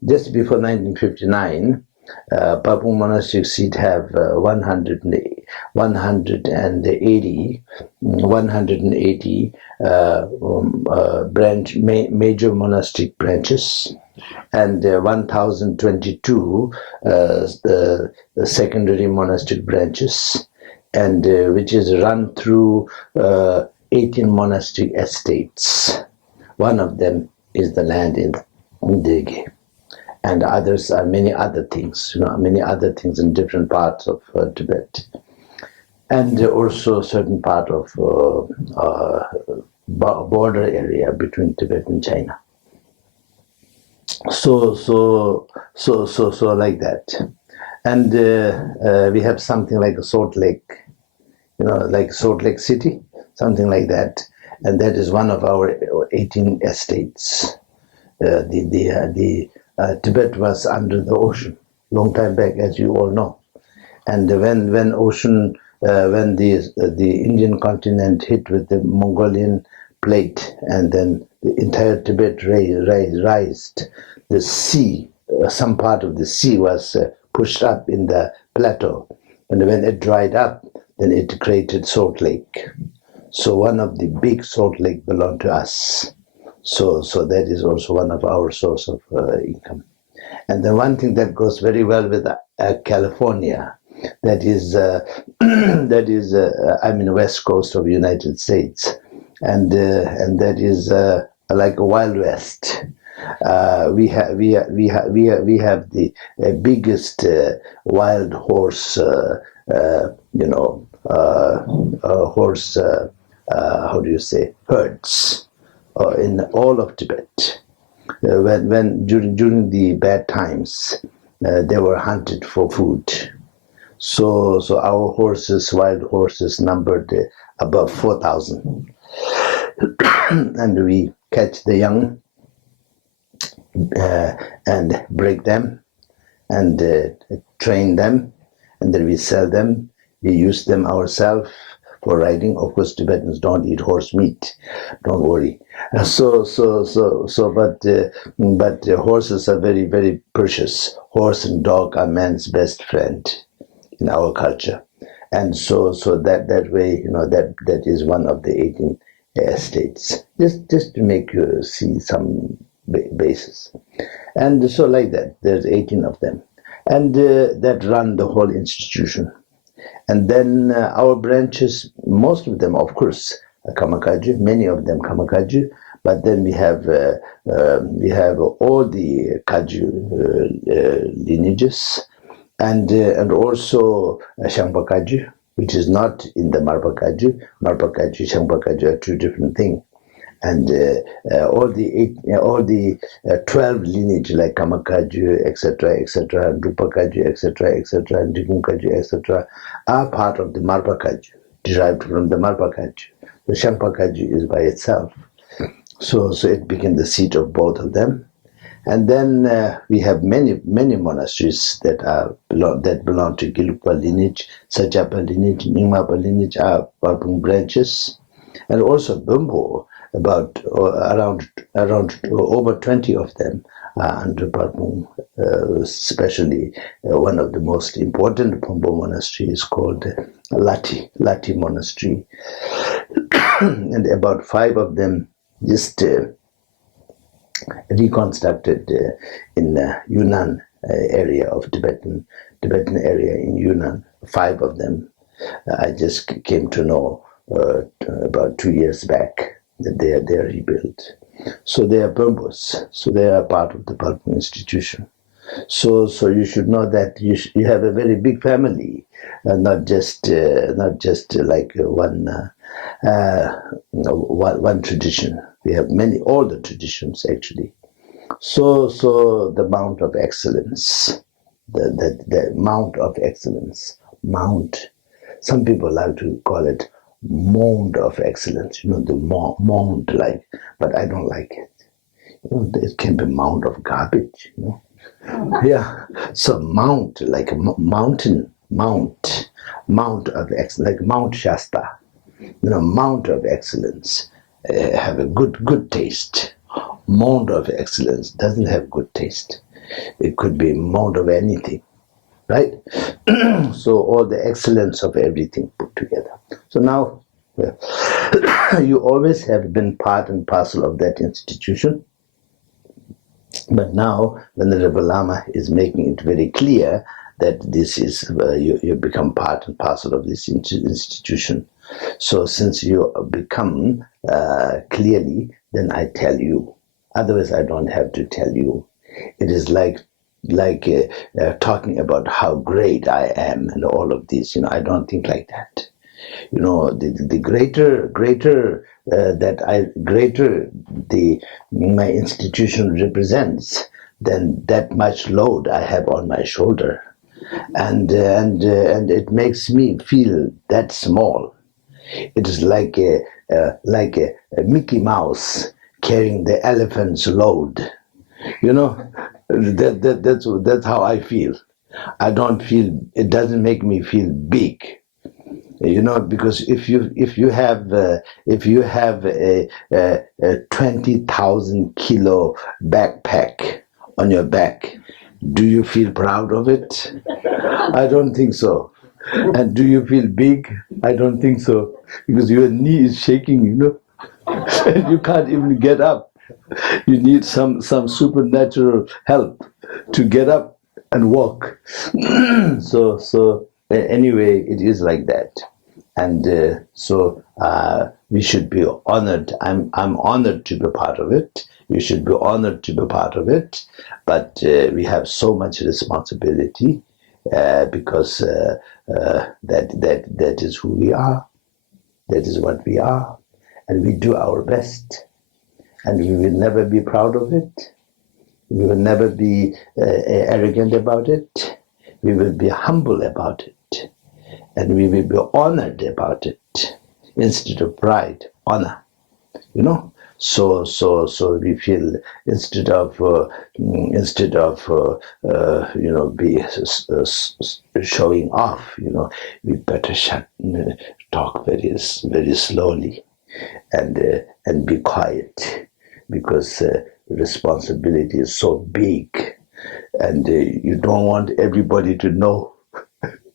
just before 1959, Palpung monastic seat have 180 major monastic branches, and 1,022 secondary monastic branches, and which is run through 18 monastic estates. One of them is the land in Dege, and others are many other things, in different parts of Tibet, and also certain part of border area between Tibet and China. So like that. And we have something like a Salt Lake, like Salt Lake City, something like that. And that is one of our 18 estates. Tibet was under the ocean long time back, as you all know. And when the Indian continent hit with the Mongolian plate, and then the entire Tibet raised, the sea, some part of the sea was pushed up in the plateau. And when it dried up, then it created Salt Lake. So one of the big Salt Lake belonged to us. So that is also one of our source of income. And the one thing that goes very well with California, that is West Coast of the United States, and that is like a Wild West. We have the biggest wild horse, horse. How do you say, herds in all of Tibet. When during the bad times, they were hunted for food. So our horses, wild horses, numbered above 4,000, and we catch the young and break them and train them, and then we sell them. We use them ourselves for riding. Of course, Tibetans don't eat horse meat. Don't worry. But horses are very, very precious. Horse and dog are man's best friend in our culture, and so that way, that is one of the 18 estates. Just to make you see some basis, and so like that, there's 18 of them, and that run the whole institution. And then our branches, most of them, of course, are Kamakaju, many of them Kamakaju, but then we have all the Kaju lineages, and also Shangpa Kaju, which is not in the Marpa Kaju. Marpa Kaju, Shangpa Kaju are two different things. And all the 12 lineage like Kamakaju, etc., and Rupakaju, etc., and Dikumkaju, etc., are part of the Marpa Kaju, derived from the Marpa Kaju. The Shangpa Kaju is by itself. So it became the seat of both of them. And then we have many monasteries that belong to Gelugpa lineage, Sajapa lineage, Nyingmapa lineage are Palpung branches, and also Bumbo. About around over 20 of them are under Palpung, especially one of the most important Pombo monasteries called Lati Monastery. And about 5 of them just reconstructed in Yunnan area of Tibetan area in Yunnan. 5 of them I just came to know about 2 years back, that they are rebuilt. So they are Burmbos. So they are part of the Palpung institution. So you should know that you have a very big family, not just like one tradition. We have all the traditions actually. So the Mount of Excellence, the Mount of Excellence, Mount. Some people like to call it Mound of Excellence, the mound, like, but I don't like it. It can be mound of garbage, Yeah, so mount, like a mountain, mount of excellence, like Mount Shasta, Mount of Excellence, have a good taste. Mound of Excellence doesn't have good taste. It could be mound of anything, right? So all the excellence of everything put together. So now, you always have been part and parcel of that institution. But now, Venerable Lama is making it very clear that this is, you become part and parcel of this institution. So since you become clearly, then I tell you. Otherwise, I don't have to tell you. It is like talking about how great I am and all of this. I don't think like that. The greater my institution represents, then that much load I have on my shoulder, and it makes me feel that small. It is like a Mickey Mouse carrying the elephant's load. That's how I feel. I don't feel. It doesn't make me feel big. Because if you have a 20,000 kilo backpack on your back, do you feel proud of it? I don't think so. And do you feel big? I don't think so, because your knee is shaking, and you can't even get up. You need some supernatural help to get up and walk. So anyway, it is like that. And so we should be honored. I'm honored to be part of it. You should be honored to be part of it. But we have so much responsibility because that is who we are. That is what we are. And we do our best. And we will never be proud of it. We will never be arrogant about it. We will be humble about it. And we will be honored about it instead of pride, honor. So we feel instead of be showing off. We better talk very very slowly, and be quiet, because responsibility is so big, and you don't want everybody to know.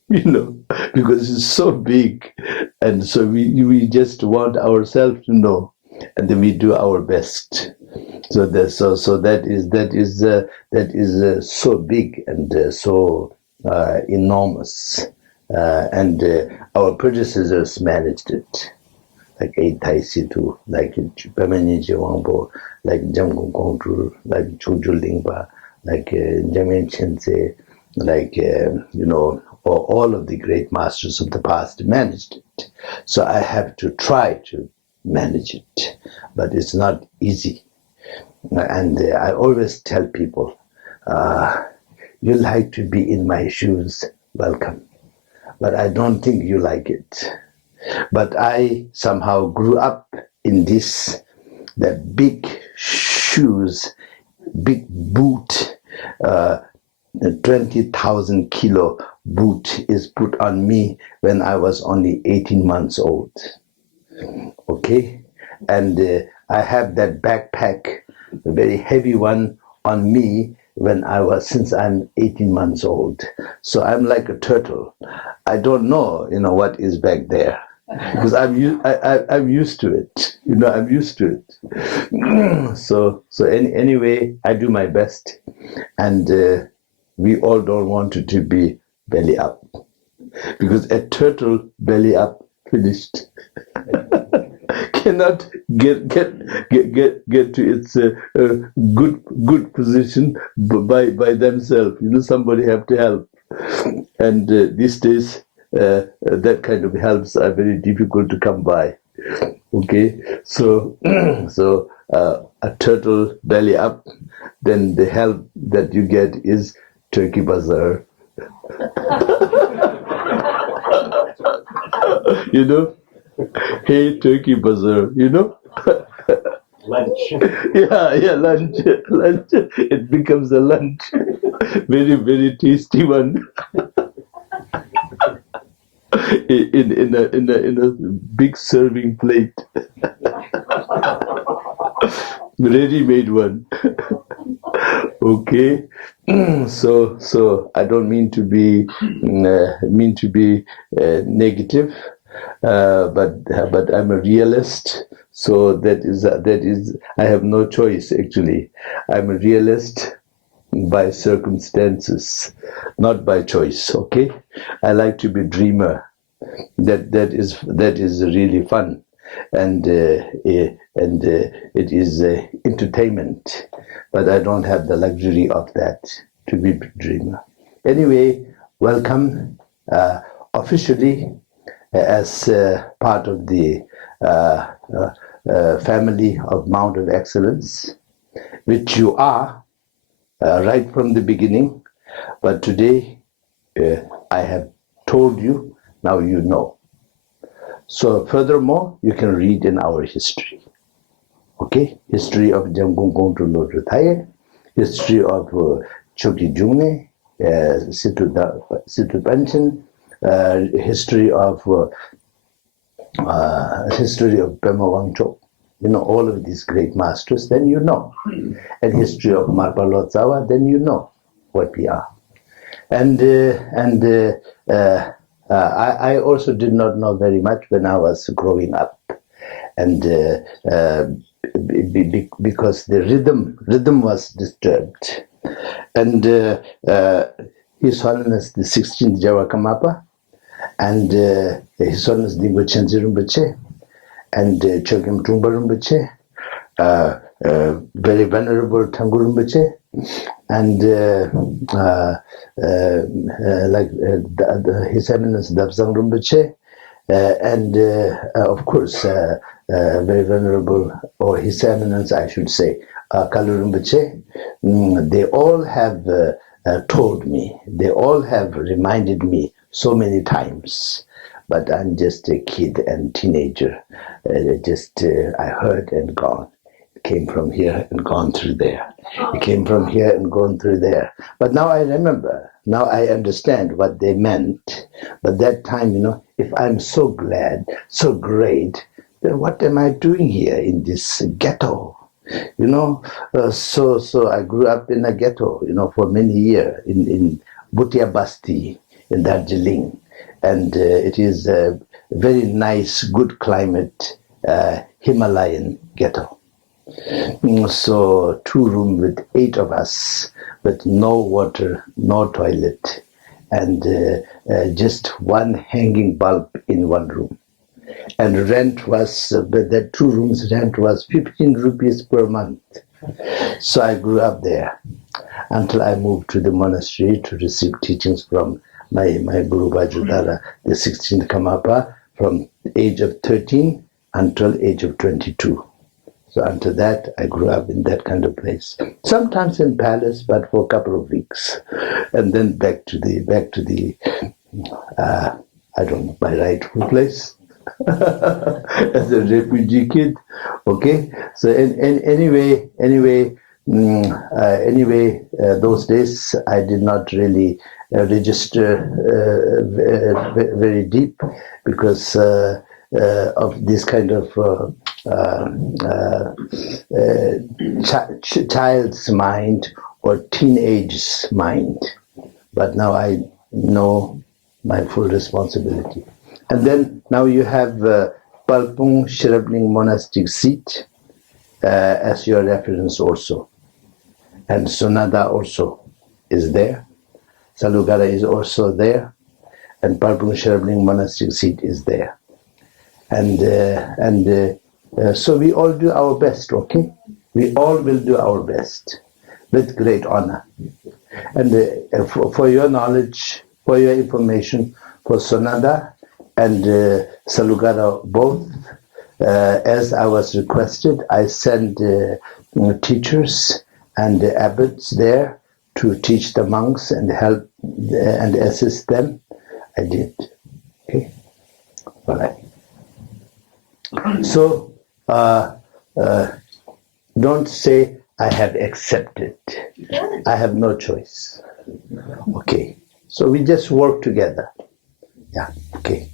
Because it's so big, and so we just want ourselves to know, and then we do our best. So that is so big and so enormous, and our predecessors managed it, like Tai Situ, like Pemeni Jiwangpo, like Jamgon Kongtru, like Chungju Lingpa, like Jamin Chense, like all of the great masters of the past managed it. So I have to try to manage it, but it's not easy. And I always tell people, you like to be in my shoes, welcome. But I don't think you like it. But I somehow grew up in the big shoes, big boot, 20,000 kilo boot is put on me when I was only 18 months old. Okay? And I have that backpack, a very heavy one, on me since I'm 18 months old. So I'm like a turtle. I don't know, what is back there, because I'm used to it. I'm used to it. So anyway, I do my best, and we all don't want it to be belly up, because a turtle belly up, finished. Cannot get to its good position by themselves. Somebody have to help, and these days that kind of helps are very difficult to come by. Okay, so a turtle belly up, then the help that you get is turkey bazaar. Hey, turkey bazaar, Lunch. Yeah, lunch. It becomes a lunch. Very, very tasty one. in a big serving plate. Ready-made one. Okay. So I don't mean to be negative, but I'm a realist. So that is I have no choice, actually. I'm a realist by circumstances, not by choice. Okay, I like to be dreamer. That is really fun, and it is entertainment. But I don't have the luxury of that, to be a dreamer. Anyway, welcome officially. as part of the family of Mount of Excellence, which you are right from the beginning. But today I have told you, now you know. So furthermore, you can read in our history. Okay, history of Jamgung Gong to Lodru Thaye, history of Choki Jungme, Situ Panchen, history of Pema Wangchok. You know all of these great masters, then you know. And history of Marpa Lotsawa, then you know what we are. And I also did not know very much when I was growing up, and because the rhythm was disturbed, and His Holiness the 16th Jawa Kamapa, and His Holiness Dimbo Chenzi Rinpoche, and Chogyam Trungpa Rinpoche, very venerable Tangul Rinpoche, and His Eminence Dabsang Rinpoche, and of course very venerable, or His Eminence I should say, Kalu Rinpoche. They all have told me, they all have reminded me so many times, but I'm just a kid and teenager. I heard and gone. It came from here and gone through there. It came from here and gone through there. But now I remember, now I understand what they meant. But that time, you know, if I'm so glad, so great, then what am I doing here in this ghetto? You know, so I grew up in a ghetto, you know, for many years in Bhutia Basti in Darjeeling. And it is a very nice, good climate, Himalayan ghetto. So 2 rooms with 8 of us, with no water, no toilet, and just 1 hanging bulb in 1 room. And rent was, that 2 rooms rent was 15 rupees per month. So I grew up there until I moved to the monastery to receive teachings from my Guru Vajradhara, the 16th Kamapa, from the age of 13 until age of 22. So until that, I grew up in that kind of place. Sometimes in palace, but for a couple of weeks, and then back to the I don't know, my rightful place as a refugee kid. Okay, so anyway, those days I did not really register very deep because of this kind of child's mind or teenage's mind. But now I know my full responsibility. And then now you have Palpung Shirabling monastic seat as your reference also. And Sonada also is there. Salugara is also there. And Palpung Shirabling monastic seat is there. And so we all do our best, okay? We all will do our best with great honor. And for your knowledge, for your information, for Sonada and Salugara both, as I was requested, I sent teachers and abbots there to teach the monks and help and assist them. I did. Okay? All right. So, don't say, I have accepted. I have no choice. Okay. So we just work together. Yeah, okay.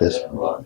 This one.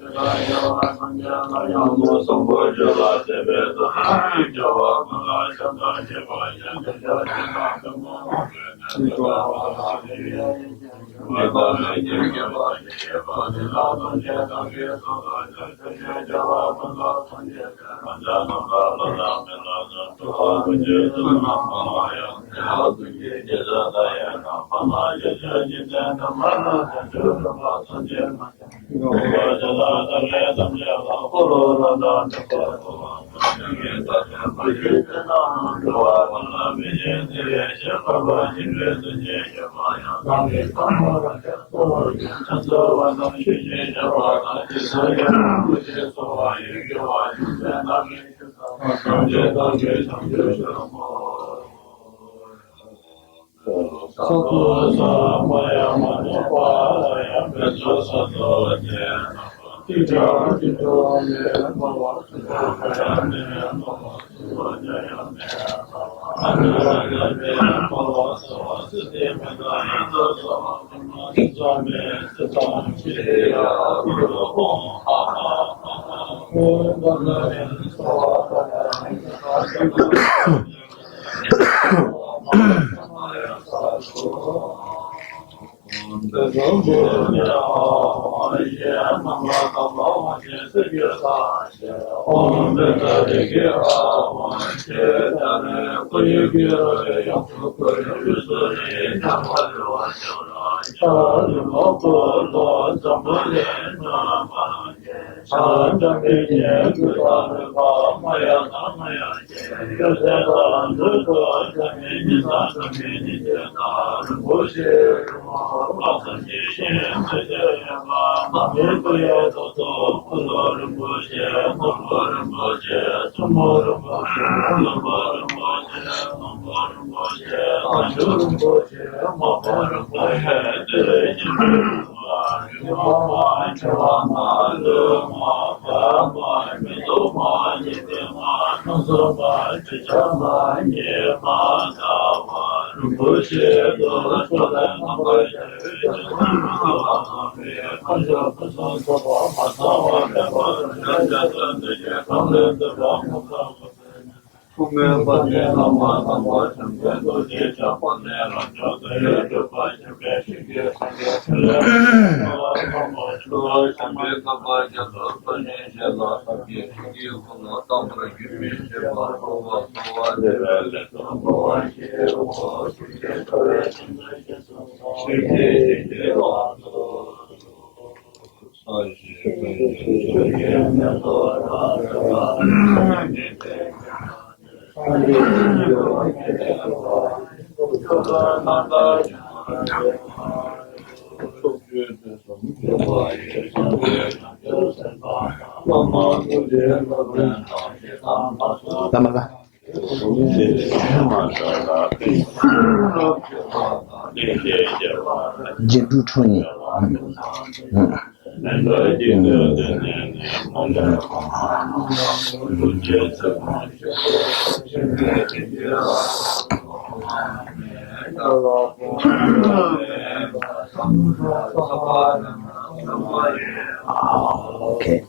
Okay.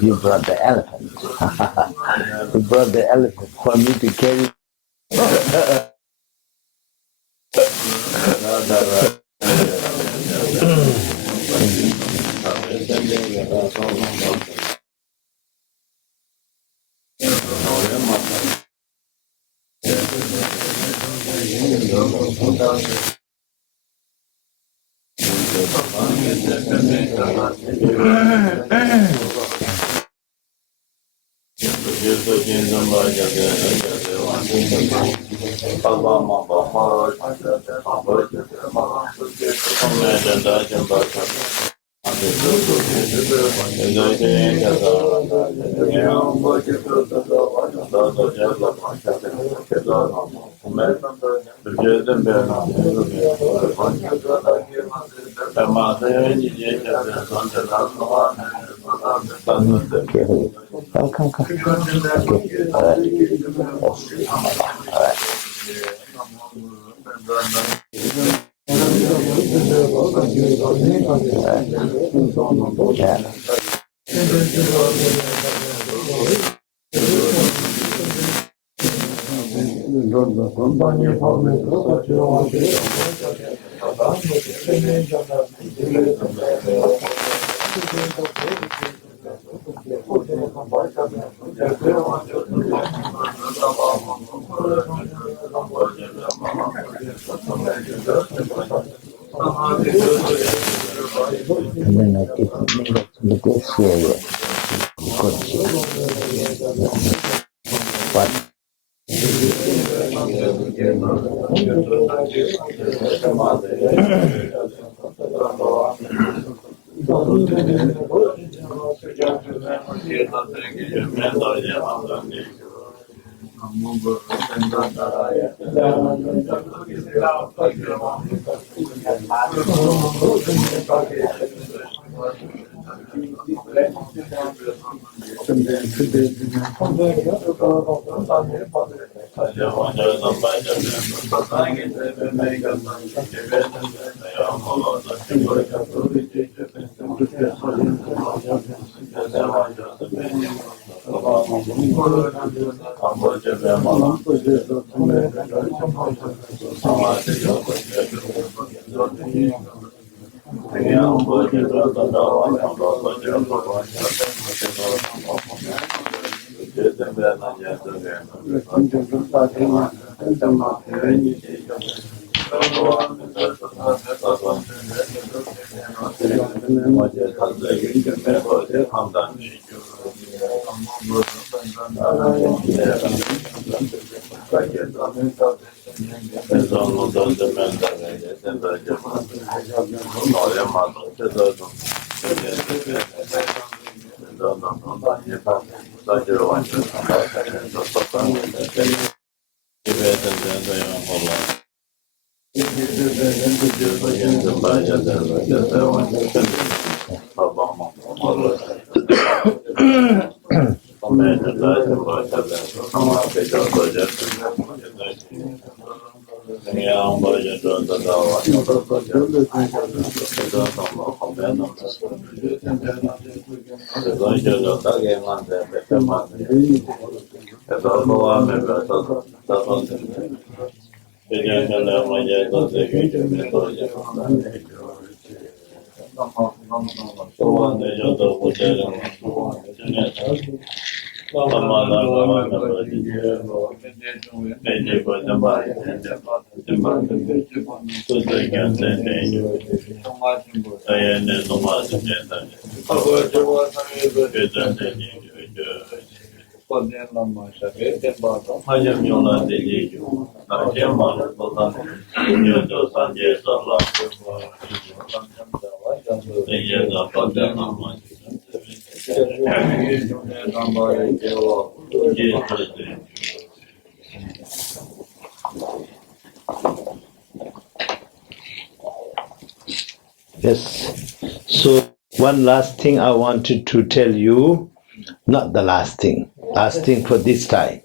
You brought the elephant. You brought the elephant for me to carry. Come. Okay. All right. Yes. So one last thing I wanted to tell you, not the last thing for this time.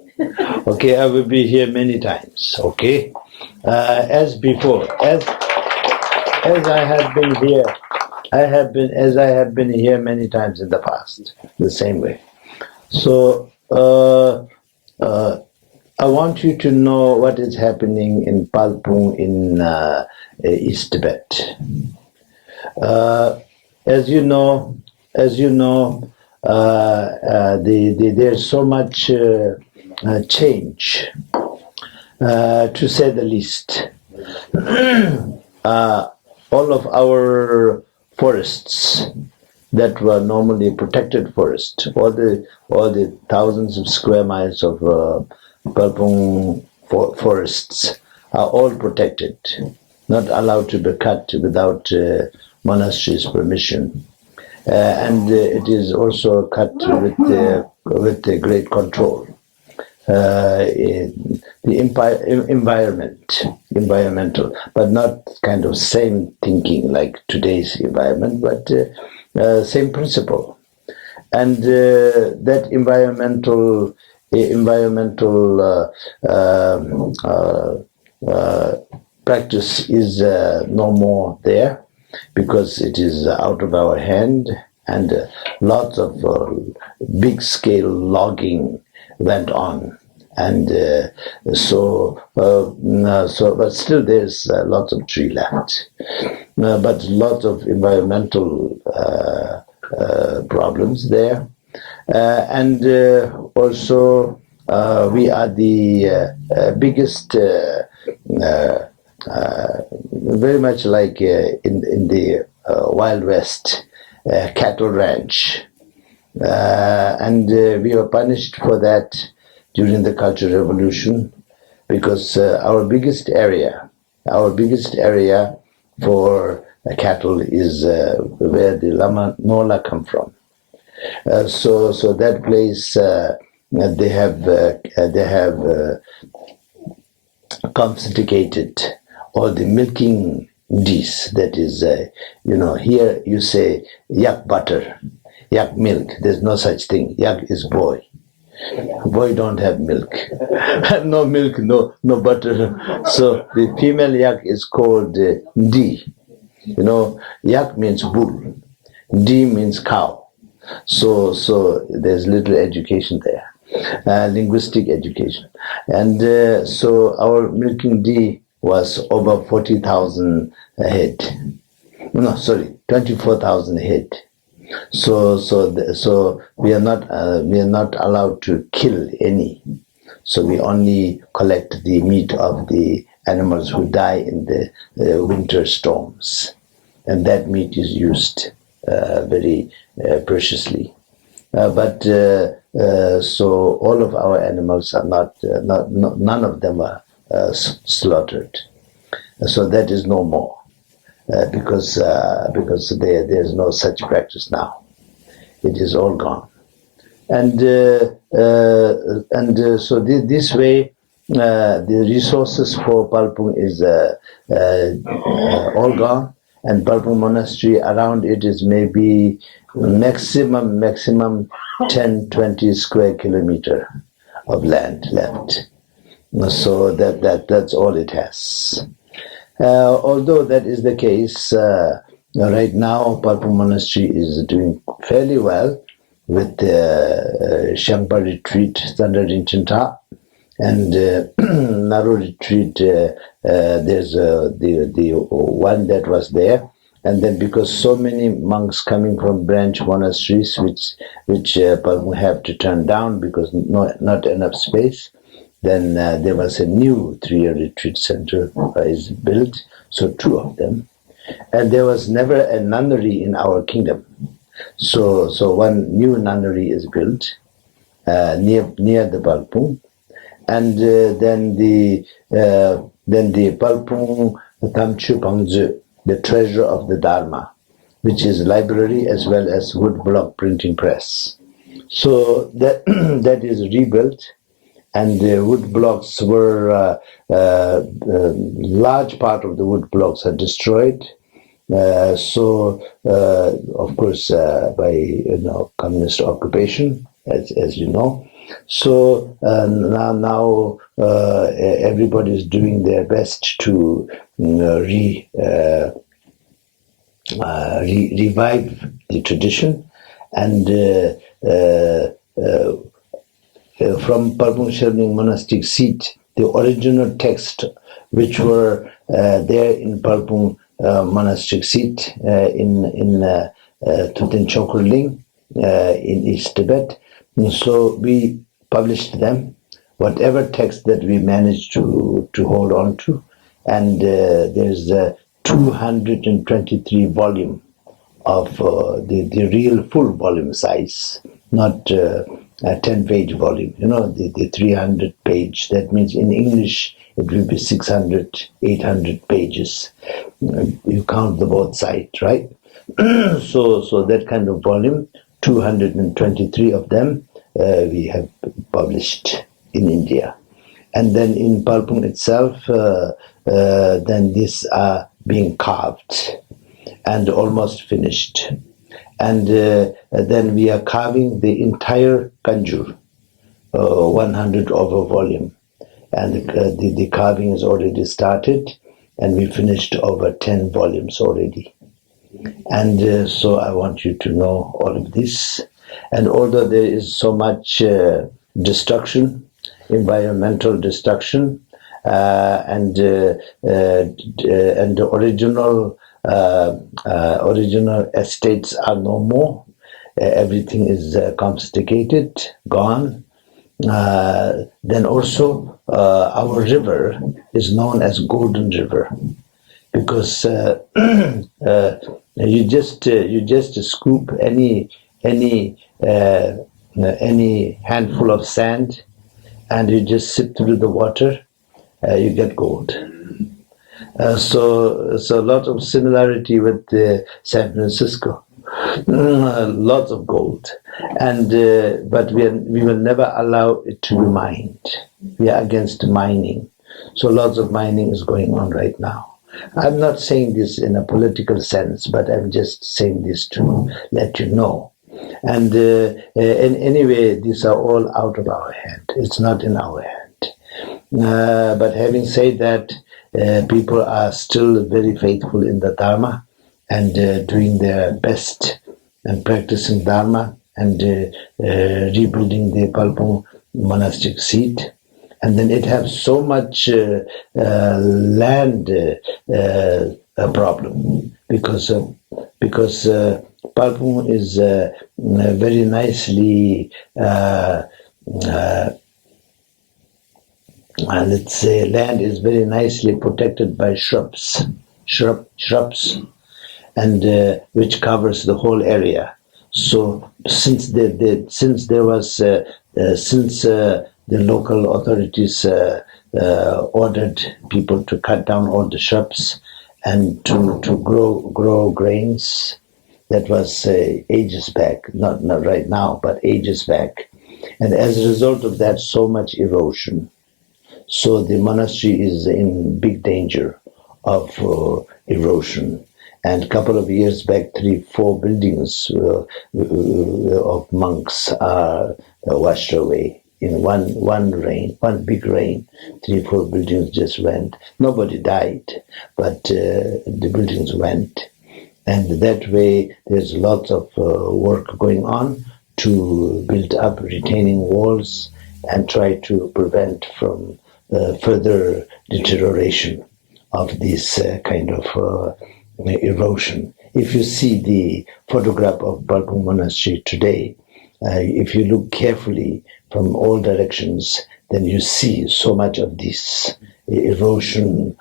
Okay, I will be here many times. Okay, as before, as I have been here, as I have been here many times in the past, the same way. So I want you to know what is happening in Palpung in East Tibet. As you know, there's so much change, to say the least. All of our forests that were normally protected forests, all the thousands of square miles of Palpung forests are all protected, not allowed to be cut without monastery's permission, and it is also cut with great control. The environmental, but not kind of same thinking like today's environment, but same principle. And that environmental practice is no more there, because it is out of our hand, and lots of big-scale logging went on, and but still there's lots of tree left, but lots of environmental problems there, and also we are the biggest, very much like in the Wild West, cattle ranch. And we were punished for that during the Cultural Revolution, because our biggest area for cattle is where the Lama Nola come from. So that place they have confiscated all the milking dish. That is, here you say yak butter, yak milk. There's no such thing. Yak is boy. Boy don't have milk. No milk, no butter. So the female yak is called ndi. Yak means bull. Ndi means cow. So there's little education there. Linguistic education. And so our milking D was over 40,000 head. No, sorry, 24,000 head. So we are not allowed to kill any. So we only collect the meat of the animals who die in the winter storms, and that meat is used very preciously. So all of our animals are none of them are slaughtered. So that is no more because there's no such practice now. It is all gone, and so this way the resources for Palpung is all gone, and Palpung monastery around it is maybe maximum 10-20 square kilometer of land left. So that's all it has. Although that is the case, right now Palpung monastery is doing fairly well with the Shangpa retreat, Standard Rinchen, and Naru retreat. There's the one that was there, and then because so many monks coming from branch monasteries, which Palpung have to turn down because not enough space, then there was a new 3-year retreat center is built, so 2 of them, and there was never a nunnery in our kingdom. So one new nunnery is built near the Palpung, and then the Palpung Tamchu Pangzu, the treasure of the Dharma, which is library as well as wood block printing press. So that is rebuilt, and the wood blocks were large part of the wood blocks are destroyed. Of course, by communist occupation, as you know. So now everybody is doing their best to revive the tradition, and from Palpung Sherling monastic seat, the original text which were there in Palpung monastic seat in Tutin Chokurling in East Tibet. So we published them, whatever text that we managed to hold on to, and there's 223 volume of the real full volume size, not a 10-page volume, the 300 page. That means in English it will be 600, 800 pages. You count the both sides, right? So that kind of volume, 223 of them we have published in India. And then in Palpung itself, then these are being carved and almost finished. And then we are carving the entire Kanjur, 100 over volume. And the carving is already started, and we finished over 10 volumes already. And so I want you to know all of this. And although there is so much destruction, environmental destruction, and the original estates are no more, everything is confiscated, gone. Then also our river is known as Golden River, because you just scoop any handful of sand, and you just sip through the water, you get gold. So a lot of similarity with San Francisco. Lots of gold, and but we will never allow it to be mined. We are against mining, so lots of mining is going on right now. I'm not saying this in a political sense, but I'm just saying this to let you know. And anyway, these are all out of our hand. It's not in our hand. But having said that, people are still very faithful in the Dharma, and doing their best and practicing Dharma, and rebuilding the Palpung monastic seat. And then it has so much land problem, because Palpung is very nicely, let's say, land is very nicely protected by shrubs, and which covers the whole area. So since the local authorities ordered people to cut down all the shrubs and to grow grains, that was ages back, not right now, but ages back. And as a result of that, so much erosion. So the monastery is in big danger of erosion. And a couple of years back, 3-4 buildings of monks are washed away in one big rain. 3-4 buildings just went. Nobody died, but the buildings went. And that way, there's lots of work going on to build up retaining walls and try to prevent from further deterioration of this kind of erosion. If you see the photograph of Palpung Monastery today, if you look carefully from all directions, then you see so much of these erosion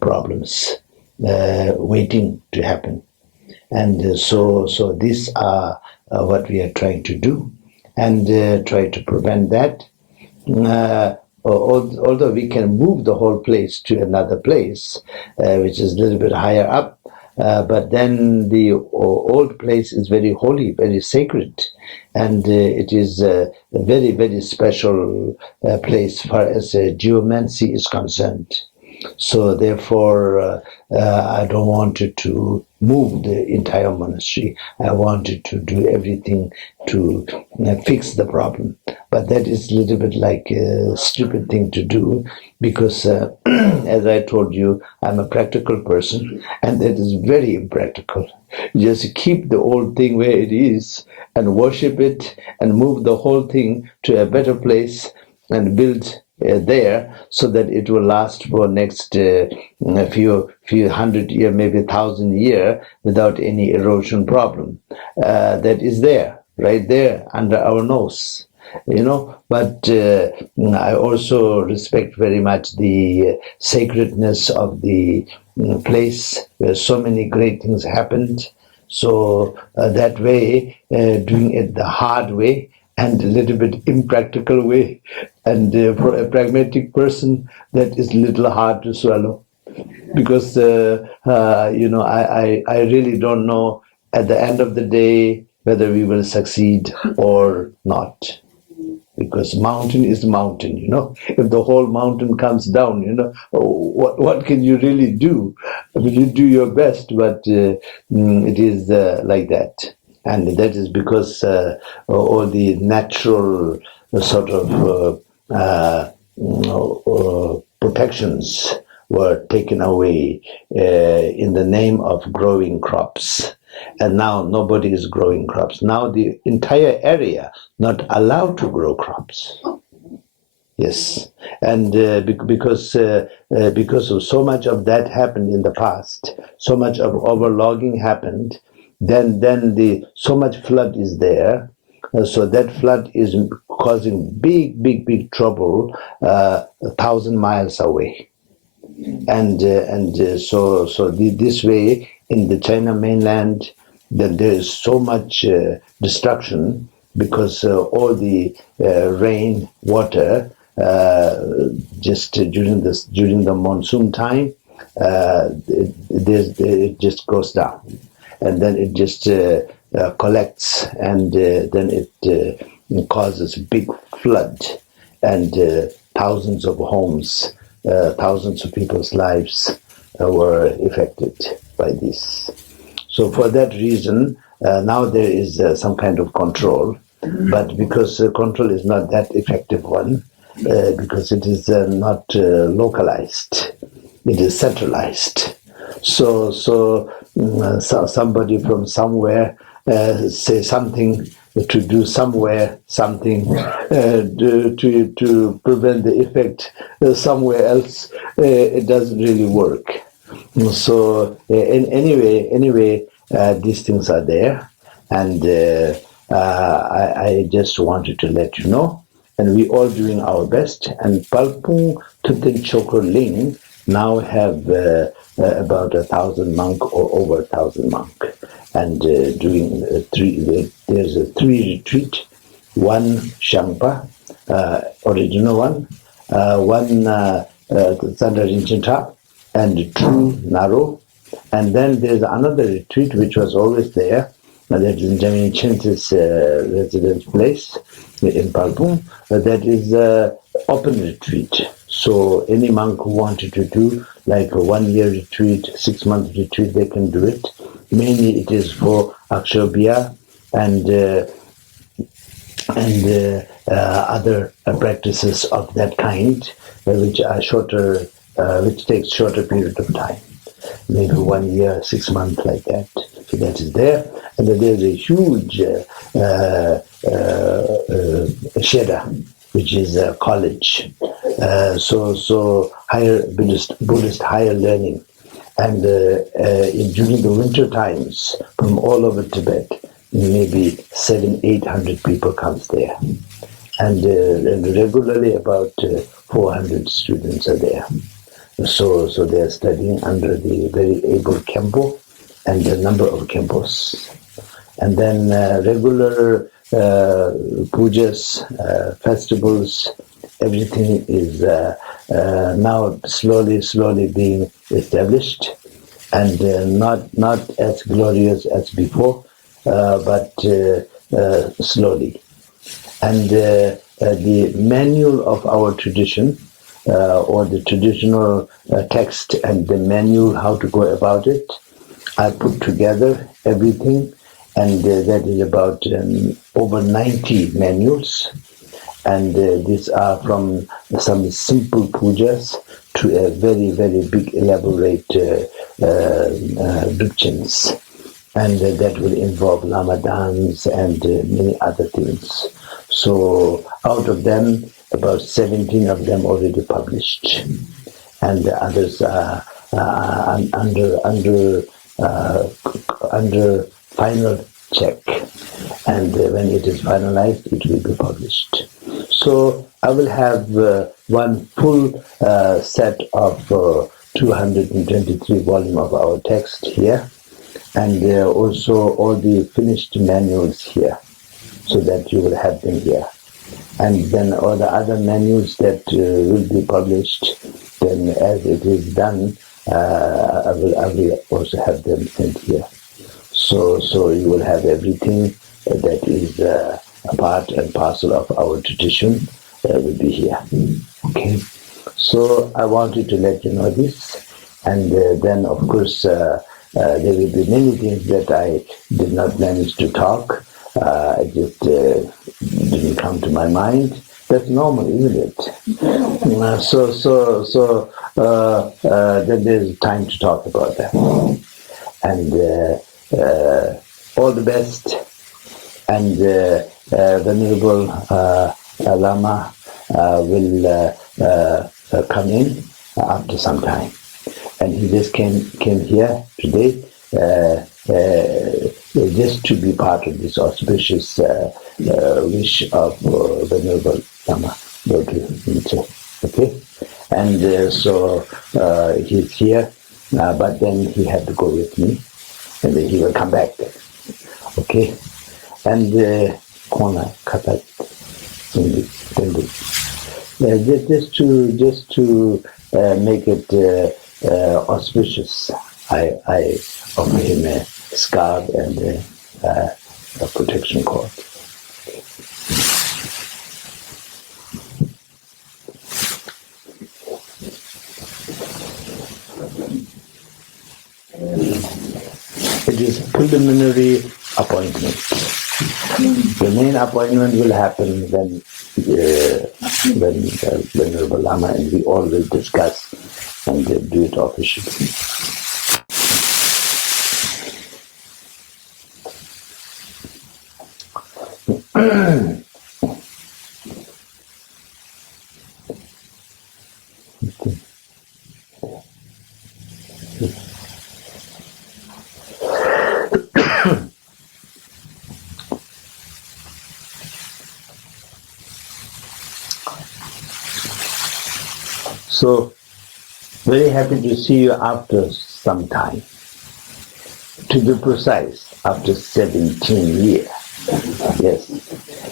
problems waiting to happen. And so these are what we are trying to do, and try to prevent that. Although we can move the whole place to another place, which is a little bit higher up, but then the old place is very holy, very sacred, and it is a very, very special place as far as geomancy is concerned. So therefore, I don't want to move the entire monastery. I wanted to do everything to fix the problem. But that is a little bit like a stupid thing to do, because as I told you, I'm a practical person, and that is very impractical. Just keep the old thing where it is and worship it and move the whole thing to a better place and build there, so that it will last for next few hundred year, maybe 1,000 year, without any erosion problem. That is there, right there under our nose, you know. But I also respect very much the sacredness of the place where so many great things happened. So that way, doing it the hard way and a little bit impractical way, and for a pragmatic person, that is a little hard to swallow, because I really don't know at the end of the day whether we will succeed or not, because mountain is mountain, you know. If the whole mountain comes down, you know, what can you really do? I mean, you do your best, but it is like that. And that is because all the natural sort of protections were taken away in the name of growing crops. And now nobody is growing crops. Now the entire area not allowed to grow crops. Yes, and because of so much of that happened in the past, so much of overlogging happened, then the so much flood is there, so that flood is causing big trouble 1,000 miles away, and so this way in the China mainland, then there is so much destruction, because all the rain water just during the monsoon time, it just goes down. And then it just collects, and then it causes big flood, and thousands of homes, thousands of people's lives were affected by this. So for that reason, now there is some kind of control, but because control is not that effective one, because it is not localized, it is centralized. So somebody from somewhere say something to do somewhere something to prevent the effect somewhere else. It doesn't really work. So anyway, these things are there, and I just wanted to let you know. And we all doing our best. And Palpung Tutin Chokro Ling now have about 1,000 monk or over 1,000 monk, and doing there's a 3 retreat, 1 Shangpa, original one, 1 Sandarin and 2 Naro. And then there's another retreat which was always there, that is in Jamie Chen's residence place in Palpung. That is open retreat. So any monk who wanted to do like a 1-year retreat, 6-month retreat, they can do it. Mainly it is for Akshobhya and other practices of that kind, which are shorter, which takes shorter period of time, maybe 1 year, 6 months, like that. So that is there, and then there's a huge Sheda, which is a college. So higher Buddhist higher learning, and during the winter times, from all over Tibet, maybe 700-800 people comes there, and regularly about 400 students are there. So they are studying under the very able Khenpo and a number of Khenpos, and then regular pujas, festivals, everything is now slowly being established, and not as glorious as before, but slowly. And the manual of our tradition, or the traditional text and the manual how to go about it, I put together everything, and that is about over 90 manuals, and these are from some simple pujas to a very, very big elaborate dukchins, and that will involve lamadans and many other things. So out of them, about 17 of them already published, and the others are under final check, and when it is finalized, it will be published. So I will have one full set of 223 volume of our text here, and also all the finished manuals here, so that you will have them here. And then all the other manuals that will be published, then as it is done, I will also have them sent here. So you will have everything that is a part and parcel of our tradition will be here. Okay. So I wanted to let you know this, and then of course there will be many things that I did not manage to talk. It just didn't come to my mind. That's normal, isn't it? So then there's time to talk about that. And all the best. And Venerable Lama will come in after some time. And he just came here today just to be part of this auspicious wish of Venerable Lama Lodu Rinpoche. Okay? And so he's here, but then he had to go with me, and then he will come back. Okay? And Kona Katat just to make it auspicious, I offer him a scarf and a protection cord. It is preliminary appointment. The main appointment will happen when Venerable Lama and we all will discuss and do it officially. So, very happy to see you after some time. To be precise, after 17 years. Yes.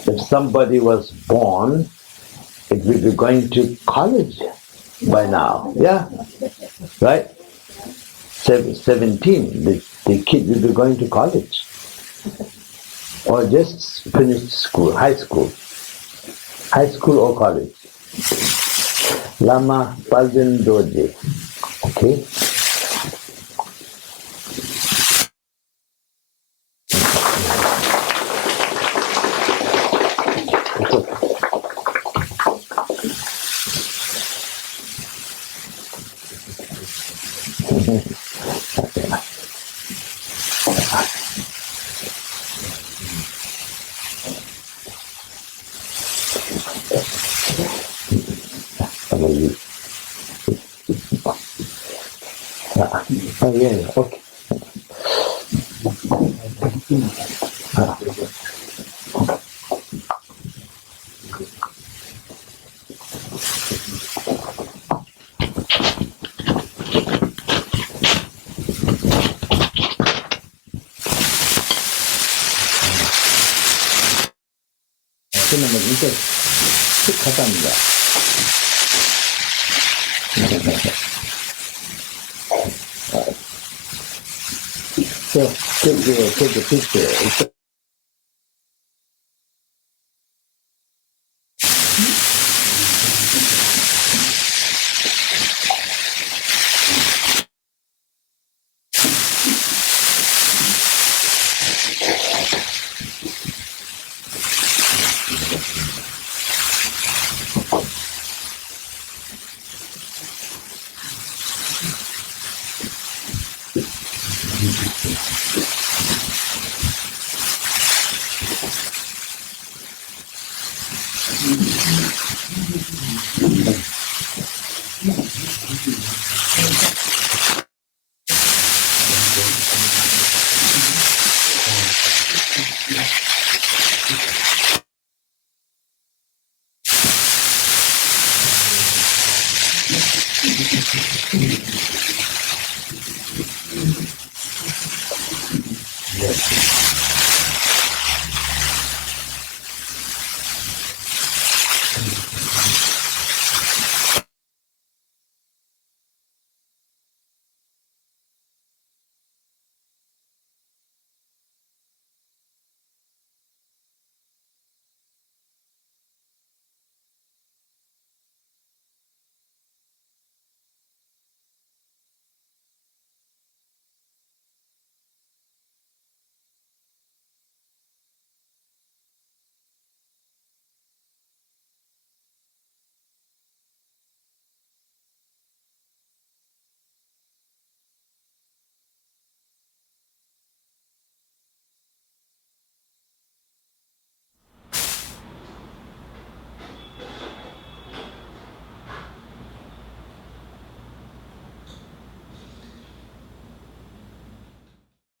If somebody was born, it will be going to college by now. Yeah? Right? 17, the kid will be going to college. Or just finished school, high school. High school or college. Lama Palpung Doje. Okay? Oh, yeah, okay. 끝나면 이제 툭 갔다 옵니다. take a picture.